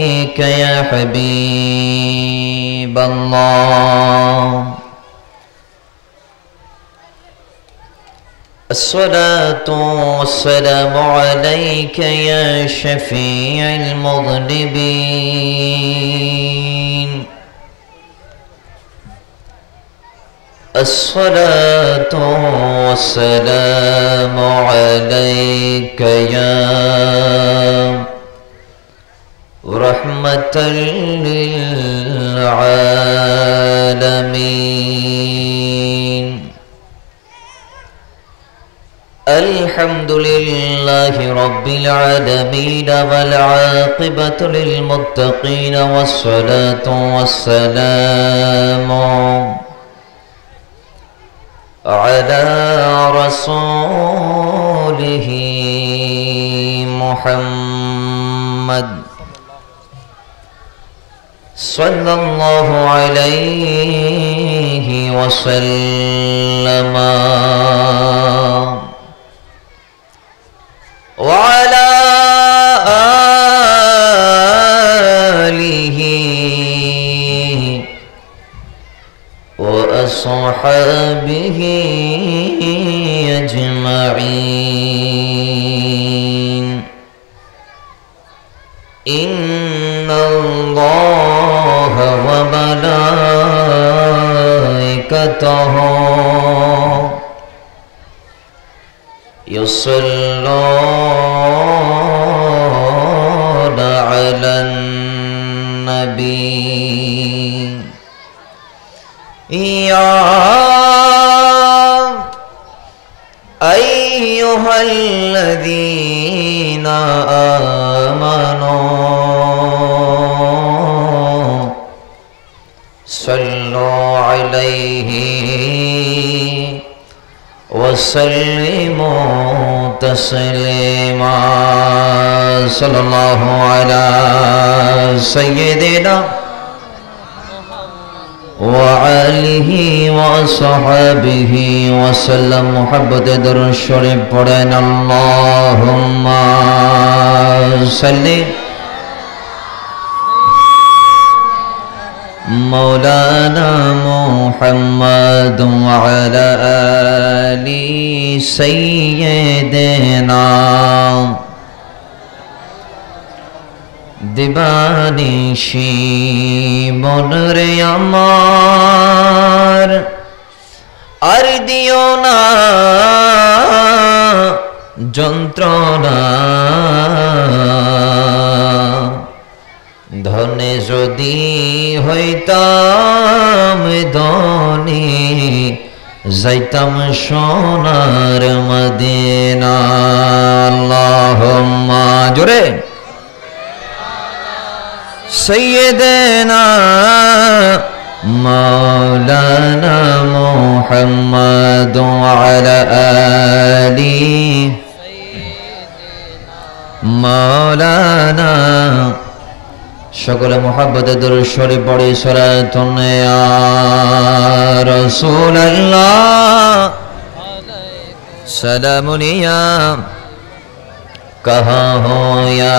عليك يا حبيب الله الصلاة والسلام عليك يا شفيع المذنبين الصلاة والسلام عليك يا رحمة للعالمين الحمد لله رب العالمين والعاقبة للمتقين والصلاة والسلام على رسوله محمد صلى الله عليه وسلم وعلى آله وأصحابه أجمعين إن الله وملائكته يصلون على النبي يا أيها الذين آمنوا صلوا عليه وسلموا تسليما صلى الله على سيدنا وآله وصحبه وسلم محبت درود शरीफ पढ़ें अल्लाहुम्मा सल्ली मौलाना मुहम्मद वअला आलि सय्यिदना दिवानिशी मनरे आमार आर दियो ना যন্ত্রণা ধনে যদি হইতাম ধনী যাইতাম সোনার মদিনা আল্লাহুম্মা জোরে सैयदना मौलाना मुहम्मद वअला आलि मौलाना शकल मोहब्बत दुरूद शरीफ पढ़े सलातुन या रसूल अल्लाह सलामुन या कहाँ हो या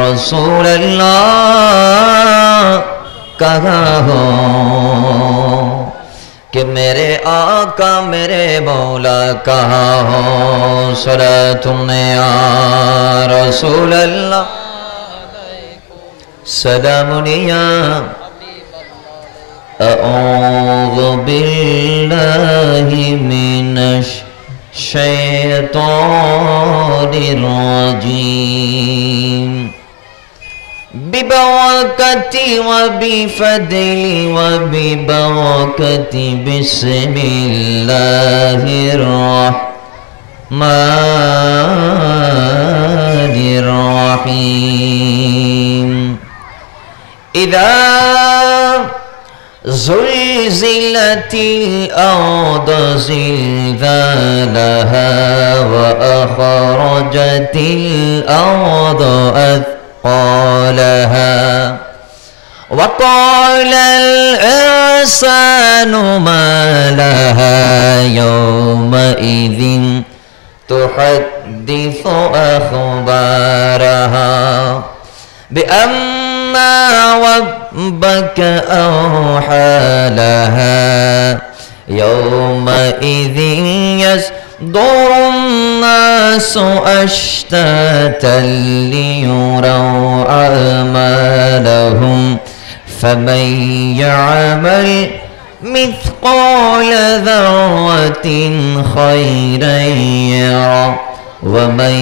रसूल अल्लाह कहाँ हो कि मेरे आका मेरे मौला कहाँ हो सलातुन या रसूल अल्लाह सलामुन या अऊज़ु बिल्लाहि मिनश शैतानिर रजीम बिबरकति व बिफदलि व बिबरकति बिस्मिल्लाहिर रहमानिर रहीम इज़ा ज़ुलज़िलतिल अर्दु ज़िलज़ालहा व अख़रजतिल अर्दु अथक़ालहा व क़ालल इंसानु मा लहा यौमइज़िन तुहद्दिसु अख़बारहा বিআন্না রাব্বাকা আওহা লাহা ইয়াওমাইযিন ইয়াসদুরুন নাসু আশতাতান লিয়ুরাউ আমালাহুম ফামান ইয়া'মাল مثقال ذرة خيرا يره ومن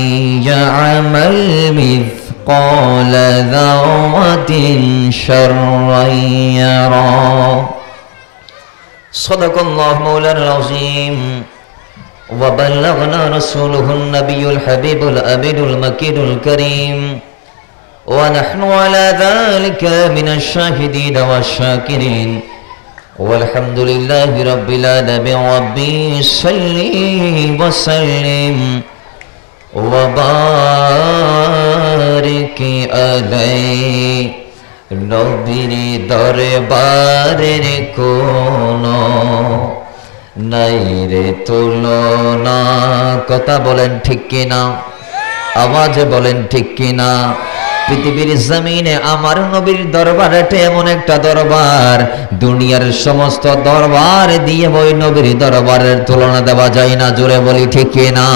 يعمل مثقال ذرة شرا يره صدق الله مولانا العظيم وبلغنا رسوله النبي الحبيب الأمين المكين الكريم ونحن على ذلك من الشاهدين والشاكرين والحمد لله رب العالمين ربي صل وسلم وبارك عليه নবীর দরবারের কোনো নাই রে তুলনা কথা বলেন ঠিক কিনা আওয়াজে বলেন ঠিক কিনা পৃথিবীর জমিনে আমার নবীর দরবারটা এমন একটা দরবার দুনিয়ার সমস্ত দরবার দিয়ে ওই নবীর দরবারের তুলনা দেওয়া যায় না জোরে বলি ঠিক কিনা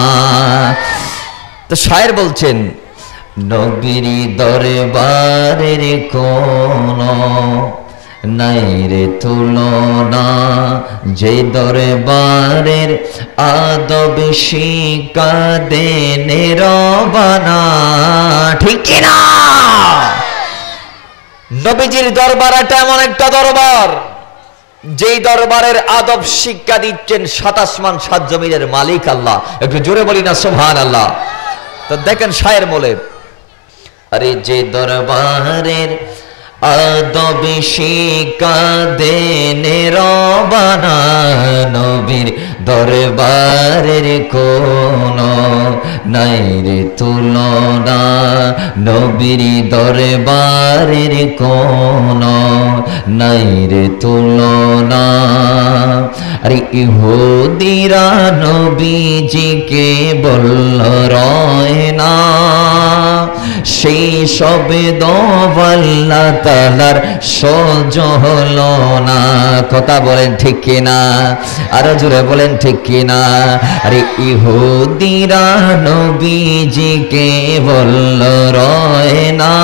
তো শায়ের বলছেন নবীর দরবারের কোনো নাই রে তুলনা যে দরবারের আদব শিক্ষা দেনে রবানা ঠিক কিনা নবীজির দরবারটা এমন একটা দরবার যেই দরবারের আদব শিক্ষা দিচ্ছেন 7 আসমান 7 জমিনের মালিক আল্লাহ একটু জোরে বলি না সুবহানাল্লাহ তো দেখেন শায়ের বলে আরে যে দরবারের আদব শিক্ষা দেনে রবানা নবীর দরবারের কোনো নাই রে তুলনা নবীর দরবারের কোনো নাই রে তুলনা আরে ইহুদিরা নবীজিকে বলল রয় না সেই সবে দোয়াল্লা তালার সহ্য হলো না কথা বলেন ঠিক কিনা আরো জোরে বলেন ঠিক কিনা আরে ইহুদিরা নবীজিকে বলল রয় না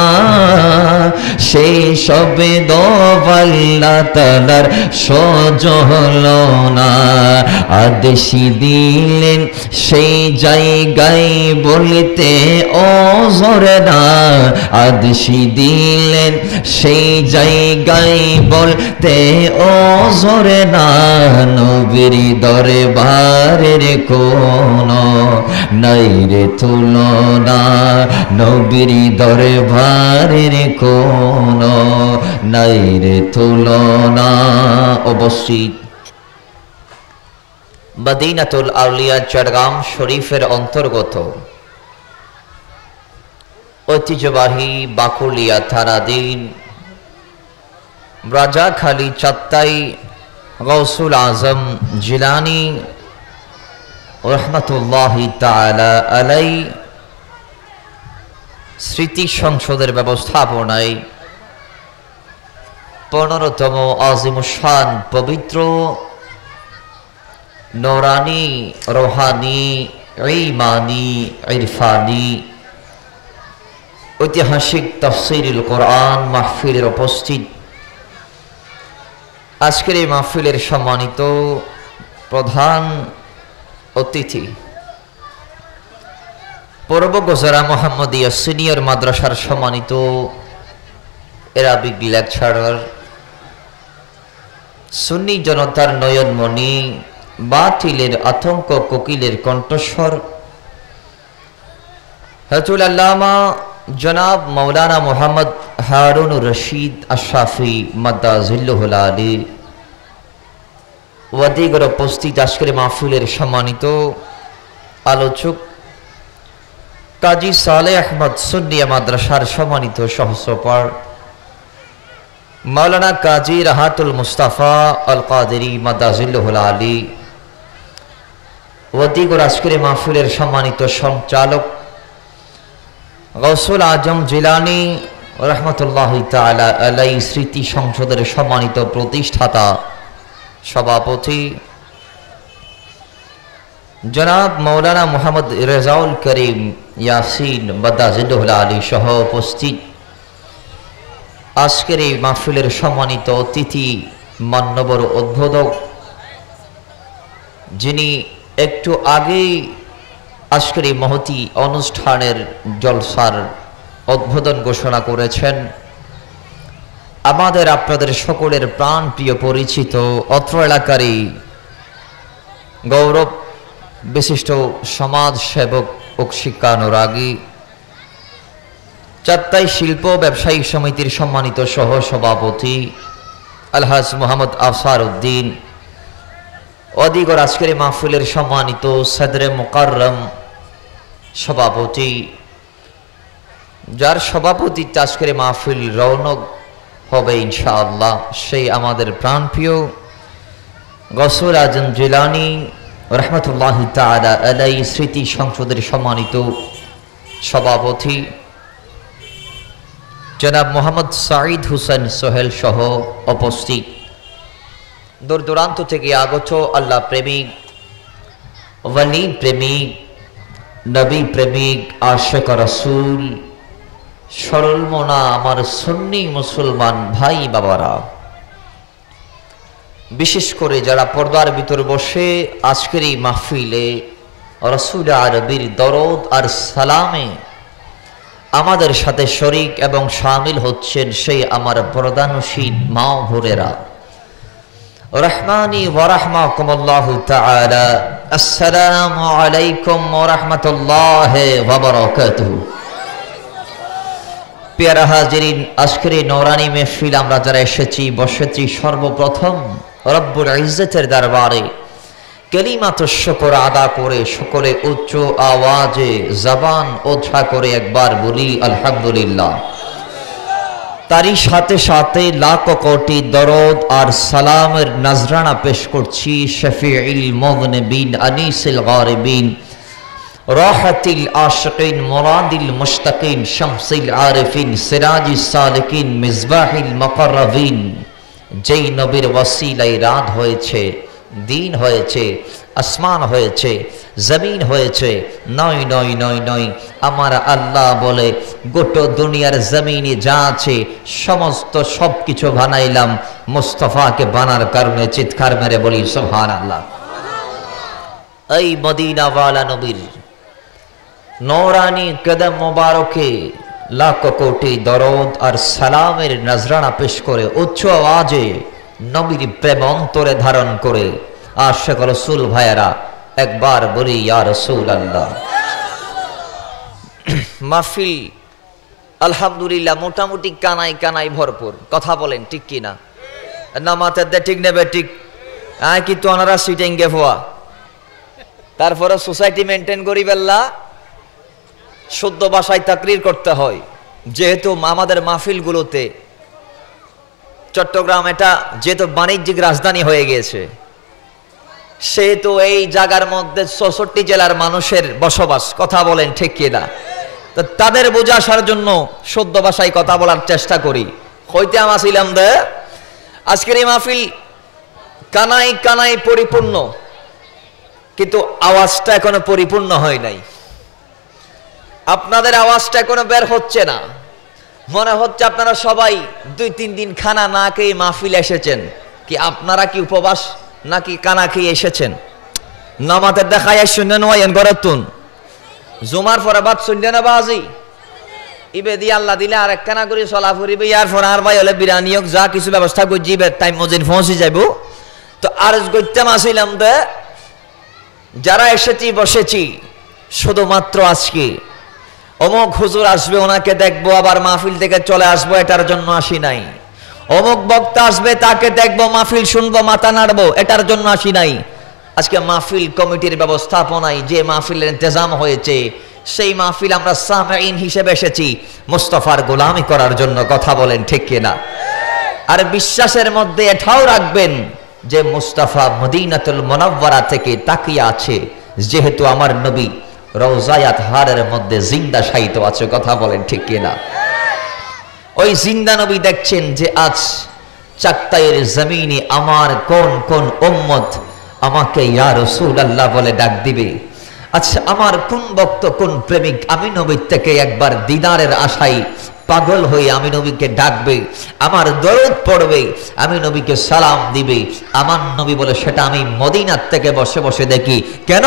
সেই সবে দোয়াল্লা তালার সহ্য হলো না আদেশি দিলেন সেই জায়গায় বলতে অজরে না আদেশি দিলেন সেই জায়গায় বলতে অজরে না নবীর দরবারের কোনো নাই রে তুলনা নবীর দরবারের কোনো নাই রে তুলনা অবশ্যই মদিনাতুল আউলিয়া চট্টগ্রাম শরীফের অন্তর্গত ঐতিহ্যবাহী বাকুলিয়া থানাধীন রাজাখালী চাত্তাই গৌসুল আজম জিলানী রহমতুল্লাহি তাআলা আলাই স্মৃতি সংসদের ব্যবস্থাপনায় 15তম আজিমুশান পবিত্র নূরানী রোহানী ঈমানী ইরফানী ঐতিহাসিক তাফসীরুল কোরআন মাহফিলের উপস্থিত আজকের এই মাহফিলের সম্মানিত প্রধান অতিথি পূর্ব গোজারা মোহাম্মদিয়া সিনিয়র মাদ্রাসার সম্মানিত এরাবিক লেকচারার সুন্নি জনতার নয়নমণি বাতিলের আতঙ্ক কোকিলের কণ্ঠস্বর হযরতুল আল্লামা জনাব মৌলানা মোহাম্মদ হারুনুর রশিদ আশরাফি মাদ্দাজিল্লুহুল আলী ওয়াদিগর উপস্থিত আজকের মাহফিলের সম্মানিত আলোচক কাজী সালেহ আহমদ সুন্নিয়া মাদ্রাসার সম্মানিত সহসভাপতি মাওলানা কাজী রাহাতুল মুস্তাফা আল কাদেরী মাদ্দাজিল্লুহুল আলী ওয়াদিগর আজকের মাহফিলের সম্মানিত সঞ্চালক গৌসুল আজম জিলানী রাহমাতুল্লাহি তাআলা আলাইহি স্মৃতি সংসদের সম্মানিত প্রতিষ্ঠাতা সভাপতি জনাব মাওলানা মোহাম্মদ রেজাউল করিম ইয়াসিন বাদাজিদুল্লাহ আলী সহ উপস্থিত আজকের এই মাহফিলের সম্মানিত অতিথি মান্যবর উদ্বোধক, যিনি একটু আগেই আজকের এই মহতি অনুষ্ঠানের জলসার উদ্বোধন ঘোষণা করেছেন, আমাদের আপনাদের সকলের প্রাণ প্রিয় পরিচিত অত্র এলাকারই গৌরব বিশিষ্ট সমাজ সেবক ও শিক্ষানুরাগী চাত্তাই শিল্প ব্যবসায়ী সমিতির সম্মানিত সহ সভাপতি আলহাজ মোহাম্মদ আফসার উদ্দিন, অদিগর আজকের মাহফিলের সম্মানিত সদরে মুকাররম সভাপতি, যার সভাপতিত্বে আজকের মাহফিল রৌনক হবে ইনশাআল্লাহ, সেই আমাদের প্রাণপ্রিয় গৌসুল আজম জিলানী রাহমাতুল্লাহি তাআলা আলাইহি স্মৃতি সংসদের সম্মানিত সভাপতি জনাব মোহাম্মদ সাঈদ হোসেন সোহেল সহ উপস্থিত দূর দূরান্ত থেকে আগত আল্লাহ প্রেমিক, ওয়ালি প্রেমিক, নবী প্রেমিক, আশিক রাসূল, সরল মনা আমার সুন্নি মুসলমান ভাই বাবারা, বিশেষ করে যারা পর্দার ভিতর বসে আজকের এই মাহফিলে রাসূল আরবির দরদ আর সালামে আমাদের সাথে শরীক এবং শামিল হচ্ছেন, সেই আমার পর্দানশীল মা ভোরেরা, রহমানি ওয়া রাহমাকুমুল্লাহু তাআলা, আসসালামু আলাইকুম ওয়া রাহমাতুল্লাহি ওয়া বারাকাতুহু। প্রিয় হাজিরিন, আজকের এই নূরানি মাহফিল আমরা যারা এসেছি বসেছি সর্বপ্রথম রব্বুল ইজ্জতের দরবারে কালিমাতুশ শুকর আদা করে সকলে উচ্চ আওয়াজে জবান ওঠা করে একবার বলি আলহামদুলিল্লাহ। তারই সাথে সাথে লাখ কোটি দরদ আর সালামের নজরানা পেশ করছি শফিউল মুযনিবিন আনিসুল গারিবিন রাহাতিল আশিকিন মুরাদিল মুশতাকিন শামসিল আরিফিন সিরাজিস সালিকিন মিসবাহিল মুকাররাবিন, যেই নবীর ওসিলায় রাত হয়েছে, দিন হয়েছে, আসমান হয়েছে, জমিন হয়েছে, নয় নয় নয় নয়, আমার আল্লাহ বলে গোটা দুনিয়ার জমিনে যা আছে সমস্ত সবকিছু বানাইলাম মুস্তাফাকে বানার কারণে। চিৎকার মেরে বলি সুবহানাল্লাহ। এই মদিনাওয়ালা নবীর নূরানি কদম মোবারকে লাখ কোটি দরদ আর সালামের নজরানা পেশ করে উচ্চ আওয়াজে নবীর প্রেম অন্তরে ধারণ করে আশিক রাসূল ভাইয়েরা একবার বলি ইয়া রাসূলুল্লাহ। মাহফিল আলহামদুলিল্লাহ মোটামুটি কানাই কানাই ভরপুর, কথা বলেন ঠিক কিনা? না মাথাতে ঠিক নেবে ঠিক কিন্তু ওনারা সিটিং গেফোয়া, তারপরে সোসাইটি মেনটেন করি বেল্লা শুদ্ধ ভাষায় তাকরীর করতে হয়। যেহেতু আমাদের মাহফিলগুলোতে চট্টগ্রাম এটা যেহেতু বাণিজ্যিক রাজধানী হয়ে গিয়েছে, সেহেতু এই জায়গার মধ্যে ৬৪ জেলার মানুষের বসবাস, কথা বলেন ঠিক কিনা? তো তাদের বোঝার জন্য শুদ্ধ ভাষায় কথা বলার চেষ্টা করি। হইতে আমাছিলাম দে আজকের এই মাহফিল কানাই কানাই পরিপূর্ণ, কিন্তু আওয়াজটা এখনো পরিপূর্ণ হয় নাই। আপনাদের আওয়াজটা এখনো বের হচ্ছে না, মনে হচ্ছে আপনারা সবাই ২-৩ দিন খানা না খেয়ে মাহফিল এসেছেন। কি আপনারা কি উপবাস নাকি কানা খেয়ে এসেছেন? নামাজের দেখায় শুনে নয়েন গরতুন জুমার পরে বাদ শুনলে না বাজি ইবে দিয়ে আল্লাহ দিলে আর একখানা করে চলা ফুরিবে, ইয়ার পর আর ভাই হলে বিরানি হোক যা কিছু ব্যবস্থা করছি টাইম মজিন পৌঁছে যাইব। তো আর গইতাম আসিলাম দে যারা এসেছি বসেছি শুধুমাত্র আজকে অমুক হুজুর আসবে ওনাকে দেখবো আবার মাহফিল থেকে চলে আসবো এটার জন্য আসি নাই, অমুক বক্তা আসবে তাকে দেখবো মাহফিল শুনবো মাথা নাড়বো এটার জন্য আসি নাই। আজকে মাহফিল কমিটির ব্যবস্থাপনায় যে মাহফিলের ইন্তজাম হয়েছে সেই মাহফিল আমরা সামিঈন হিসেবে এসেছি মুস্তাফার গোলামি করার জন্য, কথা বলেন ঠিক কিনা? আর বিশ্বাসের মধ্যে এটাও রাখবেন যে মুস্তাফা মদিনাতুল মুনাওয়ারা থেকে তাকিয়ে আছে, যেহেতু আমার নবী রওজায়ে আতহারের মধ্যে জিন্দা শায়িত আছে, কথা বলেন ঠিক কিনা? ওই জিন্দা নবী দেখছেন যে আজ চাকতাইয়ের জমিনে আমার কোন কোন উম্মত আমাকে ইয়া রাসূলুল্লাহ বলে ডাক দিবে। আচ্ছা, আমার কোন ভক্ত কোন প্রেমিক আমি নবীর থেকে একবার দিদারের আশায় পাগল হয়ে আমি নবীকে ডাকবে, আমার দরুদ পড়বে, আমি নবীকে সালাম দিবে। আমার নবী বলে সেটা আমি মদিনার থেকে বসে বসে দেখি। কেন?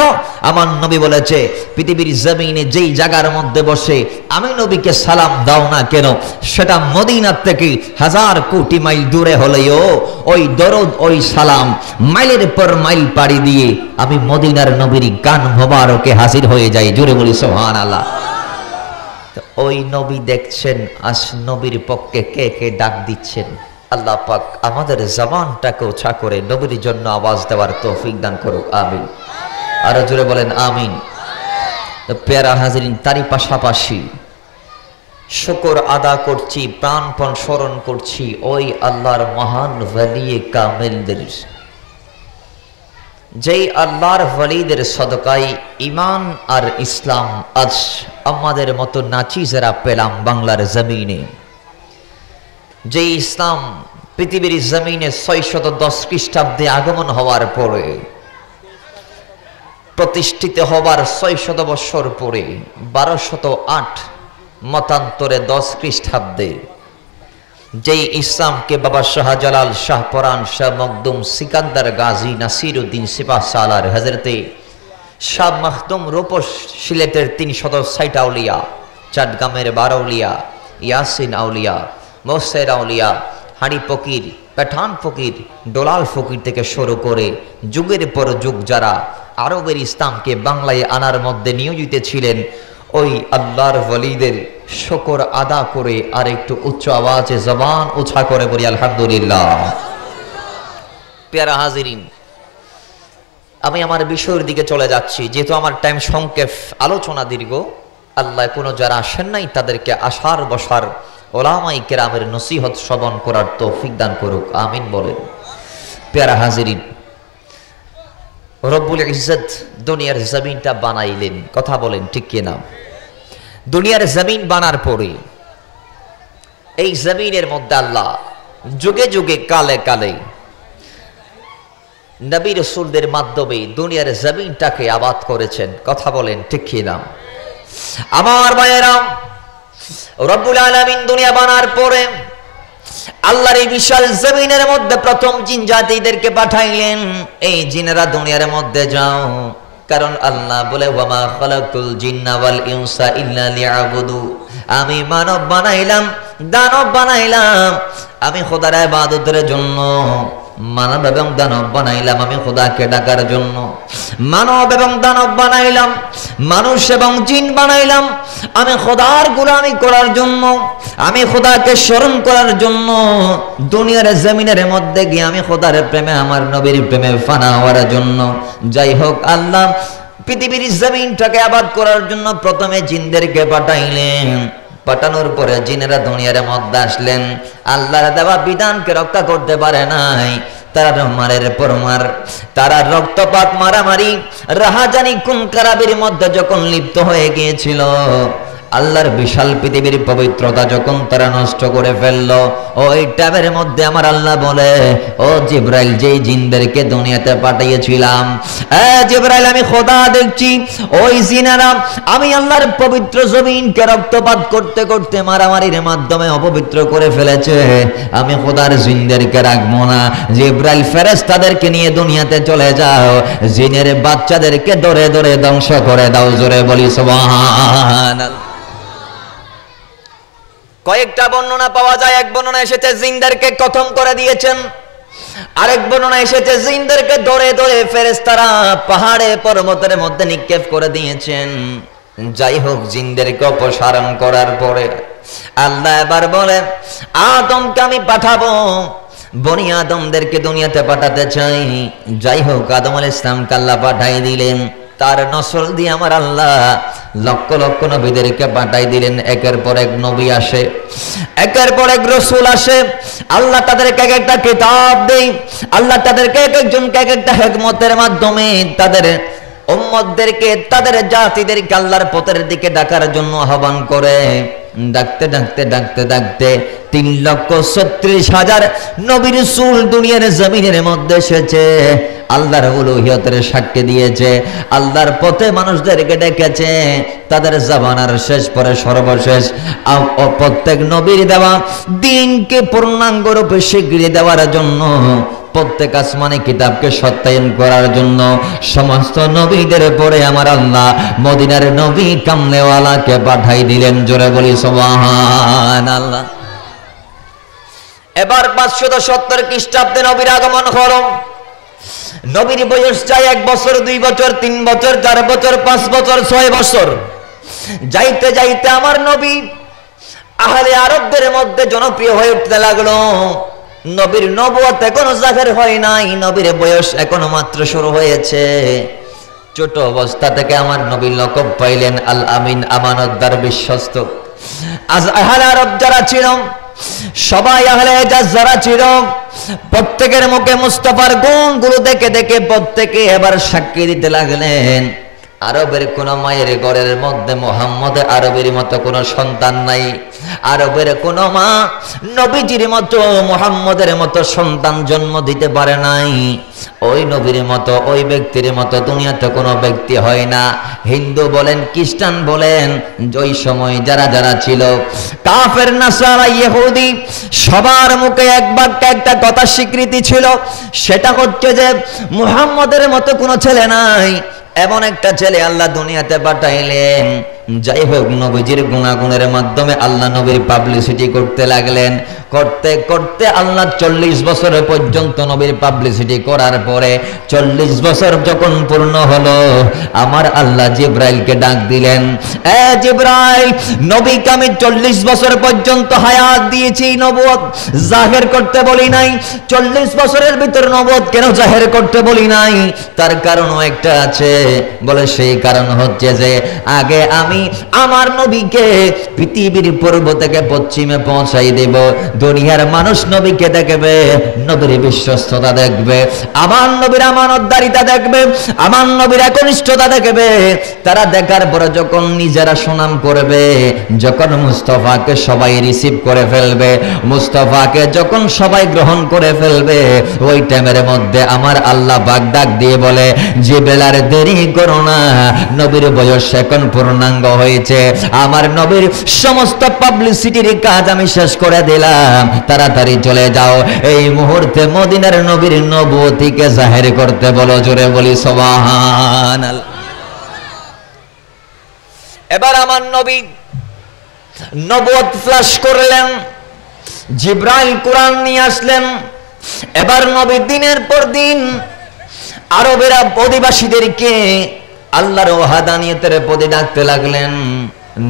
আমার নবী বলেছে পৃথিবীর জমিনে যেই জায়গার মধ্যে বসে আমি নবীকে সালাম দাও না কেন, সেটা মদিনার থেকে 1000 কোটি মাইল দূরে হলেও ওই দরুদ ওই সালাম মাইলের পর মাইল পাড়ি দিয়ে আমি মদিনার নবীর গান মোবারকে হাজির হয়ে যাই। জোরে বলি সুবহানাল্লাহ। ওই নবী দেখছেন আজ নবীর পক্ষে কে কে ডাক দিচ্ছেন। আল্লাহ পাক আমাদের জবানটাকে উঁচা করে নবীর জন্য আওয়াজ দেওয়ার তৌফিক দান করুক, আমিন। আরো জোরে বলেন আমিন। প্যারা হাজিরিন, তারই পাশাপাশি শুকর আদা করছি, প্রাণপণ স্মরণ করছি ওই আল্লাহর মহান ওয়ালিয়ে কামেলদের, যেই আল্লাহর ওয়ালিদের সদকায় ইমান আর ইসলাম আজ আমাদের মতো নাচিজেরা পেলাম বাংলার জমিনে। যেই ইসলাম পৃথিবীর জমিনে 610 খ্রিস্টাব্দে আগমন হওয়ার পরে, প্রতিষ্ঠিত হবার 600 বছর পরে 1208 মতান্তরে 10 খ্রিস্টাব্দে যেই ইসলামকে বাবা শাহজালাল, শাহপরান, শাহ মখদুম, সিকান্দার, গাজী, নাসিরউদ্দিন সিপাহ সালার, হযরতে শাহ মখদুম রূপস, সিলেটের 360 আউলিয়া, চাটগামের 12 আউলিয়া, ইয়াসিন আউলিয়া, মোসের আউলিয়া, হাড়ি ফকির, পেঠান ফকির, ডোলাল ফকির থেকে শুরু করে যুগের পর যুগ যারা আরবের ইসলামকে বাংলায় আনার মধ্যে নিয়োজিত ছিলেন, ওই আল্লাহর ওয়ালিদের শুকর আদা করে আর একটু উচ্চ আওয়াজে জবান উঁচা করে বলি আলহামদুলিল্লাহ। প্যারা হাজিরিন, আমি আমার বিষয়ের দিকে চলে যাচ্ছি, যেহেতু আমার টাইম সংক্ষেপ, আলোচনা দীর্ঘ। আল্লাহ কোনো যারা আসেন নাই তাদেরকে আসার বসার ওলামায়ে কেরামের নসিহত শ্রবণ করার তৌফিক দান করুক, আমিন বলেন। প্যারা হাজিরিন, রব্বুল ইজ্জত দুনিয়ার জমিনটা বানাইলেন, কথা বলেন ঠিক কিনা? দুনিয়ার জমিন বানার পরে এই জমিনের মধ্যে আল্লাহ যুগে যুগে কালে কালে নবী রাসূলদের মাধ্যমে দুনিয়ার জমিনটাকে আবাদ করেছেন, কথা বলেন ঠিক কিনা? আমার ভাইয়েরা, রব্বুল আলামিন দুনিয়া বানার পরে আল্লাহর এই বিশাল জমিনের মধ্যে প্রথম জিন জাতিদেরকে পাঠাইলেন, এই জিনেরা দুনিয়ার মধ্যে যাও। কারণ আল্লাহ বলে ওয়ামা খালাকুল জিন্না ওয়াল ইনসা ইল্লা লিয়াবুদু, আমি মানব বানাইলাম, দানব বানাইলাম আমি খোদার ইবাদতের জন্য। মানব এবং দানব বানাইলাম আমি খোদাকে ডাকার জন্য। মানব এবং দানব বানাইলাম, মানুষ এবং জিন বানাইলাম আমি খোদার গোলামি করার জন্য, আমি খোদাকে স্মরণ করার জন্য। দুনিয়ার জমিনের মধ্যে গিয়ে আমি খোদার প্রেমে, আমার নবীর প্রেমে ফানা হওয়ার জন্য। যাই হোক, আল্লাহ পৃথিবীর জমিনটাকে আবাদ করার জন্য প্রথমে জিনদেরকে পাঠাইলেন। পাঠানোর পরে জিনেরা দুনিয়ার মধ্যে আসলেন, আল্লাহর দেওয়া বিধানকে রক্ষা করতে পারে নাই। তারা মারের পর মার, তারা রক্তপাত, মারামারি, রাহাজানি, খুন খারাপির মধ্যে যখন লিপ্ত হয়ে গিয়েছিল, আল্লাহর বিশাল পৃথিবীর পবিত্রতা যখন তারা নষ্ট করে ফেললো, ওই টাইমের মধ্যে আমার আল্লাহ বলে, ও জিবরাইল, যেই জিনদেরকে দুনিয়াতে পাঠিয়েছিলাম, জিবরাইল আমি খোদা দেখছি ওই জিনেরা আমি আল্লাহর পবিত্র জমিনকে রক্তপাত করতে করতে মারামারির মাধ্যমে অপবিত্র করে ফেলেছে। আমি খোদার জিনদেরকে রাখবো না। জিবরাইল, ফেরেশতাদেরকে নিয়ে দুনিয়াতে চলে যাও, জিনের বাচ্চাদেরকে ধরে ধরে ধ্বংস করে দাও। জোরে বলি সুবহানাল্লাহ। কয়েকটা বর্ণনা পাওয়া যায়। এক বর্ণনা এসেছে জিনদেরকে খতম করে দিয়েছেন, আরেক বর্ণনা এসেছে জিনদেরকে ধরে ধরে ফেরেশতারা পাহাড়ে পর্বতের মধ্যে নিক্ষেপ করে দিয়েছেন। যাই হোক, জিনদেরকে অপসারণ করার পরে আল্লাহ এবার বলে, আদমকে আমি পাঠাবো, বনি আদমদেরকে দুনিয়াতে পাঠাতে চাই। যাই হোক, আদম আলাইহিস সালামকে আল্লাহ পাঠাই দিলেন। তার নসল দিয়ে আমার আল্লাহ লক্ষ লক্ষ নবীদেরকে পাঠাই দিলেন। একের পর এক নবী আসে, একের পর এক রাসূল আসে। আল্লাহ তাদেরকে এক একটা কিতাব দেয়, আল্লাহ তাদেরকে এক একজনকে এক একটা হিকমতের মাধ্যমে তাদের উম্মতদেরকে তাদের জাতিদেরকে আল্লাহর পথের দিকে ডাকার জন্য আহ্বান করে। ডাকতে ডাকতে ডাকতে ডাকতে 3,36,000 নবী রাসূল দুনিয়ার জমিনের মধ্যে এসেছে। আল্লাহর উলুহিয়তের সাক্ষী দিয়েছে, আল্লাহর পথে মানুষদেরকে ডেকেছে। তাদের জামানার শেষ পরে সর্বশেষ প্রত্যেক নবীর দেওয়া দিনকে পূর্ণাঙ্গ রূপে স্বীকৃতি দেওয়ার জন্য, প্রত্যেক আসমানি কিতাবকে সত্যায়ন করার জন্য সমস্ত নবীদের পরে আমার আল্লাহ মদিনার নবী কামলেওয়ালাকে পাঠাই দিলেন। জোরে বলি সুবহানাল্লাহ। এবার 570 খ্রিস্টাব্দে নবীর আগমন হলো। নবীর বয়স চাই 1 বছর, 2 বছর, 3 বছর, 4 বছর, 5 বছর, 6 বছর। যাইতে যাইতে আমার নবী আহলে আরবদের মধ্যে জনপ্রিয় হয়ে উঠতে লাগলো। নবীর নবুয়ত এখনো জাহির হয় নাই, নবীর বয়স এখনো মাত্র শুরু হয়েছে। ছোট অবস্থা থেকে আমার নবী লকব পাইলেন আল আমিন, আমানতদার, বিশ্বস্ত। আজ আহলে আরব যারা ছিল, সবাই আহলে হেজাজ যারা ছিল, প্রত্যেকের মুখে মুস্তাফার গুণগুলো দেখে দেখে প্রত্যেকে এবার সাক্ষী দিতে লাগলেন, আরবের কোন মায়ের ঘরের মধ্যে মুহাম্মদ আরবের মতো কোন সন্তান নাই। আরবের কোন মা নবীজির মতো মুহাম্মদের মতো সন্তান জন্ম দিতে পারে নাই। ওই নবীর মতো, ওই ব্যক্তির মতো দুনিয়াতে কোনো ব্যক্তি হয় না। হিন্দু বলেন, খ্রিস্টান বলেন, ওই সময় যারা যারা ছিল কাফের, নাসারা, ইহুদি, সবার মুখে এক বাক্যে একটা কথা স্বীকৃতি ছিল, সেটা হচ্ছে যে মুহাম্মদের মতো কোনো ছেলে নাই। এমন একটা ছেলে আল্লাহ দুনিয়াতে পাঠাইলেন। যাই হোক, নবীজির গুণাগুণের মাধ্যমে আল্লাহ নবীর পাবলিসিটি করতে লাগলেন। করতে করতে আল্লাহ 40 বছর পর্যন্ত নবীর পাবলিসিটি করার পরে 40 বছর যখন পূর্ণ হলো, আমার আল্লাহ জিব্রাইলকে ডাক দিলেন, এ জিব্রাইল, নবীকে আমি 40 বছর পর্যন্ত হায়াত দিয়েছি, নবুয়ত জাহির করতে বলি নাই। 40 বছরের ভিতর নবুয়ত কেন জাহির করতে বলি নাই? তার কারণও একটা আছে। বলে সেই কারণ হচ্ছে যে আগে আমি আমার নবীকে পৃথিবীর পূর্ব থেকে পশ্চিমে পৌঁছাই দেব। দুনিয়ার মানুষ নবীকে দেখবে, নবীর বিশ্বস্ততা দেখবে, আমার নবীর আমানতদারিতা দেখবে, আমার নবীর একনিষ্ঠতা দেখবে। তারা দেখার পরে যখন নিজেরা সুনাম করবে, যখন মুস্তাফাকে সবাই রিসিভ করে ফেলবে, মুস্তাফাকে যখন সবাই গ্রহণ করে ফেলবে, ওই টাইমের মধ্যে আমার আল্লাহ পাক ডাক দিয়ে বলে, জিবরাইল দেরি করো না, নবীর বয়স এখন পূর্ণাঙ্গ হয়েছে, আমার নবীর সমস্ত পাবলিসিটির কাজ আমি শেষ করে দিলাম, তাড়াতাড়ি চলে যাও, এই মুহূর্তে মদিনার নবীর নবুয়তিকে জাহির করতে বলো। জোরে বলি সুবহানাল্লাহ। এবার আমার নবী নবুয়ত ফ্লাশ করলেন, জিব্রাইল কোরআন নিয়ে আসলেন। এবার নবী দিনের পর দিন আরবের অধিবাসীদেরকে আল্লাহর ওয়াহাদানিয়তের পদে ডাকতে লাগলেন,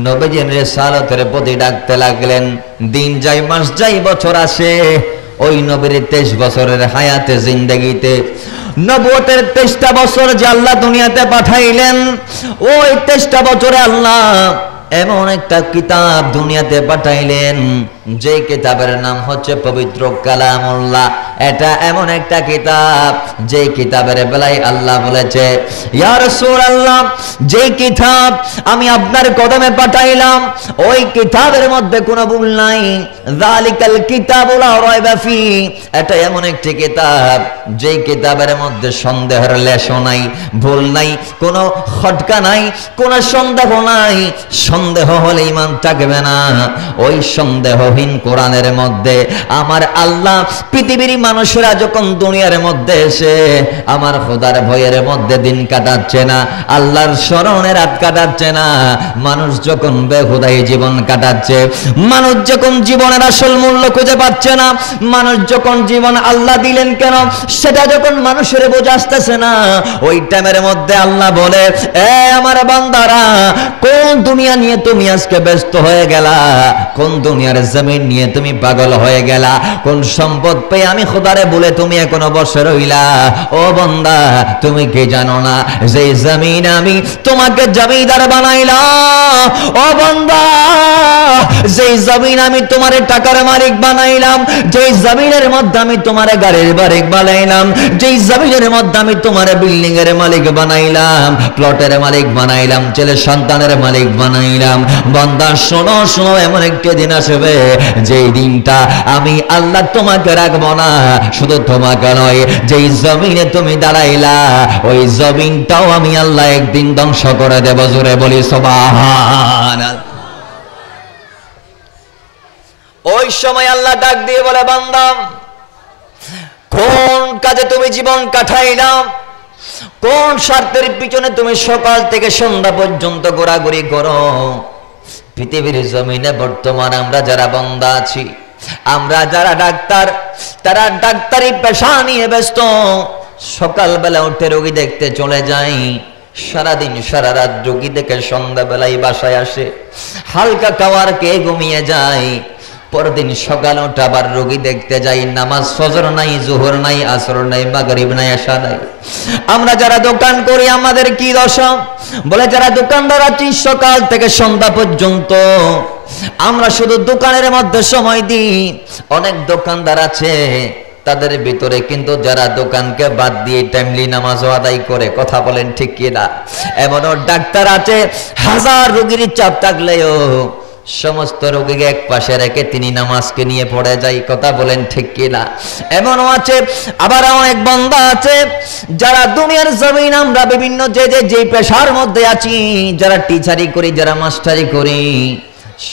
নবীজির রিসালাতের পদে ডাকতে লাগলেন। দিন যায়, মাস যায়, বছর আসে। ওই নবীর 23 বছরের হায়াতে জিন্দেগিতে নবুয়তের 23টা বছর যে আল্লাহ দুনিয়াতে পাঠাইলেন, ওই 23টা বছরে আল্লাহ এমন একটা কিতাব দুনিয়াতে পাঠাইলেন, যে কিতাবের নাম হচ্ছে পবিত্র কালামুল্লাহ। এটা এমন একটা কিতাব, যে কিতাবের বেলায় আল্লাহ বলেছে, ইয়া রাসূলুল্লাহ, যে কিতাব আমি আপনার কদমে পাঠাইলাম, ওই কিতাবের মধ্যে কোনো ভুল নাই। যালিকাল কিতাবু লা রাইবা ফি, এটা এমন একটি কিতাব, যে কিতাবের মধ্যে সন্দেহের লেশও নাই, ভুল নাই, কোনো খটকা নাই, কোনো সন্দেহ নাই। সন্দেহ হলে ঈমান থাকবে না। ওই সন্দেহহীন কোরআনের মধ্যে আমার আল্লাহ পৃথিবীর মানুষেরা যখন দুনিয়ার মধ্যে এসে আমার খোদার ভয়ের মধ্যে দিন কাটাচ্ছে না, আল্লাহর স্মরণে রাত কাটাচ্ছে না, মানুষ যখন বেহুদাই জীবন কাটাচ্ছে, মানুষ যখন জীবনের আসল মূল্য খুঁজে পাচ্ছে না, মানুষ যখন জীবন আল্লাহ দিলেন কেন সেটা যখন মানুষের বোঝা আসতেছে না, ওই টাইমের মধ্যে আল্লাহ বলে, এ আমার বান্দারা, কোন দুনিয়া নিয়ে তুমি আজকে ব্যস্ত হয়ে গেলা? কোন দুনিয়ার জমিন নিয়ে তুমি পাগল হয়ে গেলা, কোন সম্পদ পেয়ে আমি খোদারে বলে তুমি এখনো বসে রইলা? ও বান্দা, তুমি কি জানো না যে জমিন আমি তোমাকে জমিদার বানাইলাম? ও বান্দা, যে জমিন আমি তোমার টাকার মালিক বানাইলাম, যে জমিনের মধ্যে আমি তোমার গাড়ির মালিক বানাইলাম, যে জমিনের মধ্যে আমি তোমার বিল্ডিং এর মালিক বানাইলাম, প্লটের মালিক বানাইলাম, ছেলে সন্তানের মালিক বানাইলাম। বান্দা শোনো শোনো, এমন একটা দিন আসবে যেই দিনটা আমি আল্লাহ তোমাকে রাখবো না। শুধু তোমাকে নয়, যেই জমিনে তুমি দাঁড়াইলা ওই জমিনটাও আমি আল্লাহ একদিন ধ্বংস করে দেব। জোরে বলি সুবহানাল্লাহ। ওই সময় আল্লাহ ডাক দিয়ে বলে, বান্দা কোন কাজে তুমি জীবন কাটাইলাম, কোন স্বার্থের পিছনে তুমি সকাল থেকে সন্ধ্যা পর্যন্ত ঘোরাঘুরি করো? পৃথিবীর জমিনে বর্তমান আমরা যারা বান্দা আছি, আমরা যারা ডাক্তার, তারা ডাক্তারি পেশা নিয়ে ব্যস্ত। সকালবেলা উঠে রোগী দেখতে চলে যাই, সারাদিন সারা রাত রোগী দেখে সন্ধ্যাবেলায় বাসায় আসে, হালকা খাওয়ার কে ঘুমিয়ে যায়। পরদিন সকাল উঠে আবার রোগী দেখতে যাই, নামাজ ফজর নাই, জোহর নাই, আসর নাই, মাগরিব নাই, এশা নাই। আমরা যারা দোকান করি আমাদের কি দশা? বলে যারা দোকানদার আছি সকাল থেকে সন্ধ্যা পর্যন্ত আমরা শুধু দোকানের মধ্যে সময় দিই। অনেক দোকানদার আছে তাদের ভিতরে কিন্তু যারা দোকানকে বাদ দিয়ে টাইমলি নামাজও আদায় করে। কথা বলেন ঠিক কিনা? এমনও ডাক্তার আছে হাজার রোগীর চাপ থাকলেও সমস্ত রোগীকে এক পাশে রেখে তিনি নামাজকে নিয়ে পড়ে যায়। কথা বলেন ঠিক কিনা? এমনও আছে, আবার অনেক বান্দা আছে যারা দুনিয়ার জমিন আমরা বিভিন্ন যে পেশার মধ্যে আছি, যারা টিচারি করি, যারা মাস্টারি করি,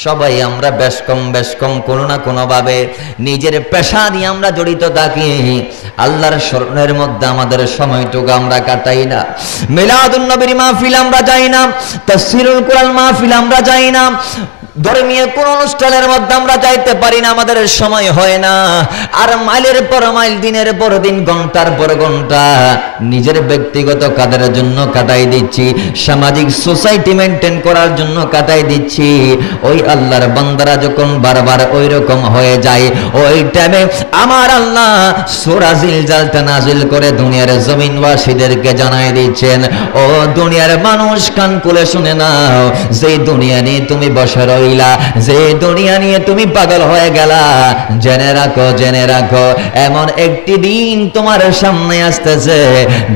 সবাই আমরা বেশ কম কোনো না কোনো ভাবে নিজের পেশা নিয়ে আমরা জড়িত থাকি। আল্লাহর স্মরণের মধ্যে আমাদের সময়টুকু আমরা কাটাই না। মিলাদুন নবীর মাহফিল আমরা যাই না, তাফসীরুল কোরআন মাহফিল আমরা যাই না, ধর্মীয় কোন অনুষ্ঠানের মধ্যে আমরা যাইতে পারি না, আমাদের সময় হয় না। আর মাইলের পর মাইল, দিনের পর দিন, ঘন্টার পর ঘন্টা নিজের ব্যক্তিগত কাজের জন্য কাটাই দিচ্ছি, সামাজিক সোসাইটি মেনটেন করার জন্য কাটাই দিচ্ছি। ওই আল্লাহর বান্দারা যখন বারবার ওই রকম হয়ে যায়, ওই টাইমে আমার আল্লাহ সূরা জিলজালটা নাজিল করে দুনিয়ার জমিনবাসীদেরকে জানাই দিচ্ছেন, ও দুনিয়ার মানুষ কান খুলে শুনে নাও, যে দুনিয়া নিয়ে তুমি বসে রইলা, যে দুনিয়া নিয়ে তুমি পাগল হয়ে গেলা, জেনে রাখো এমন একটি দিন তোমার সামনে আসতেছে,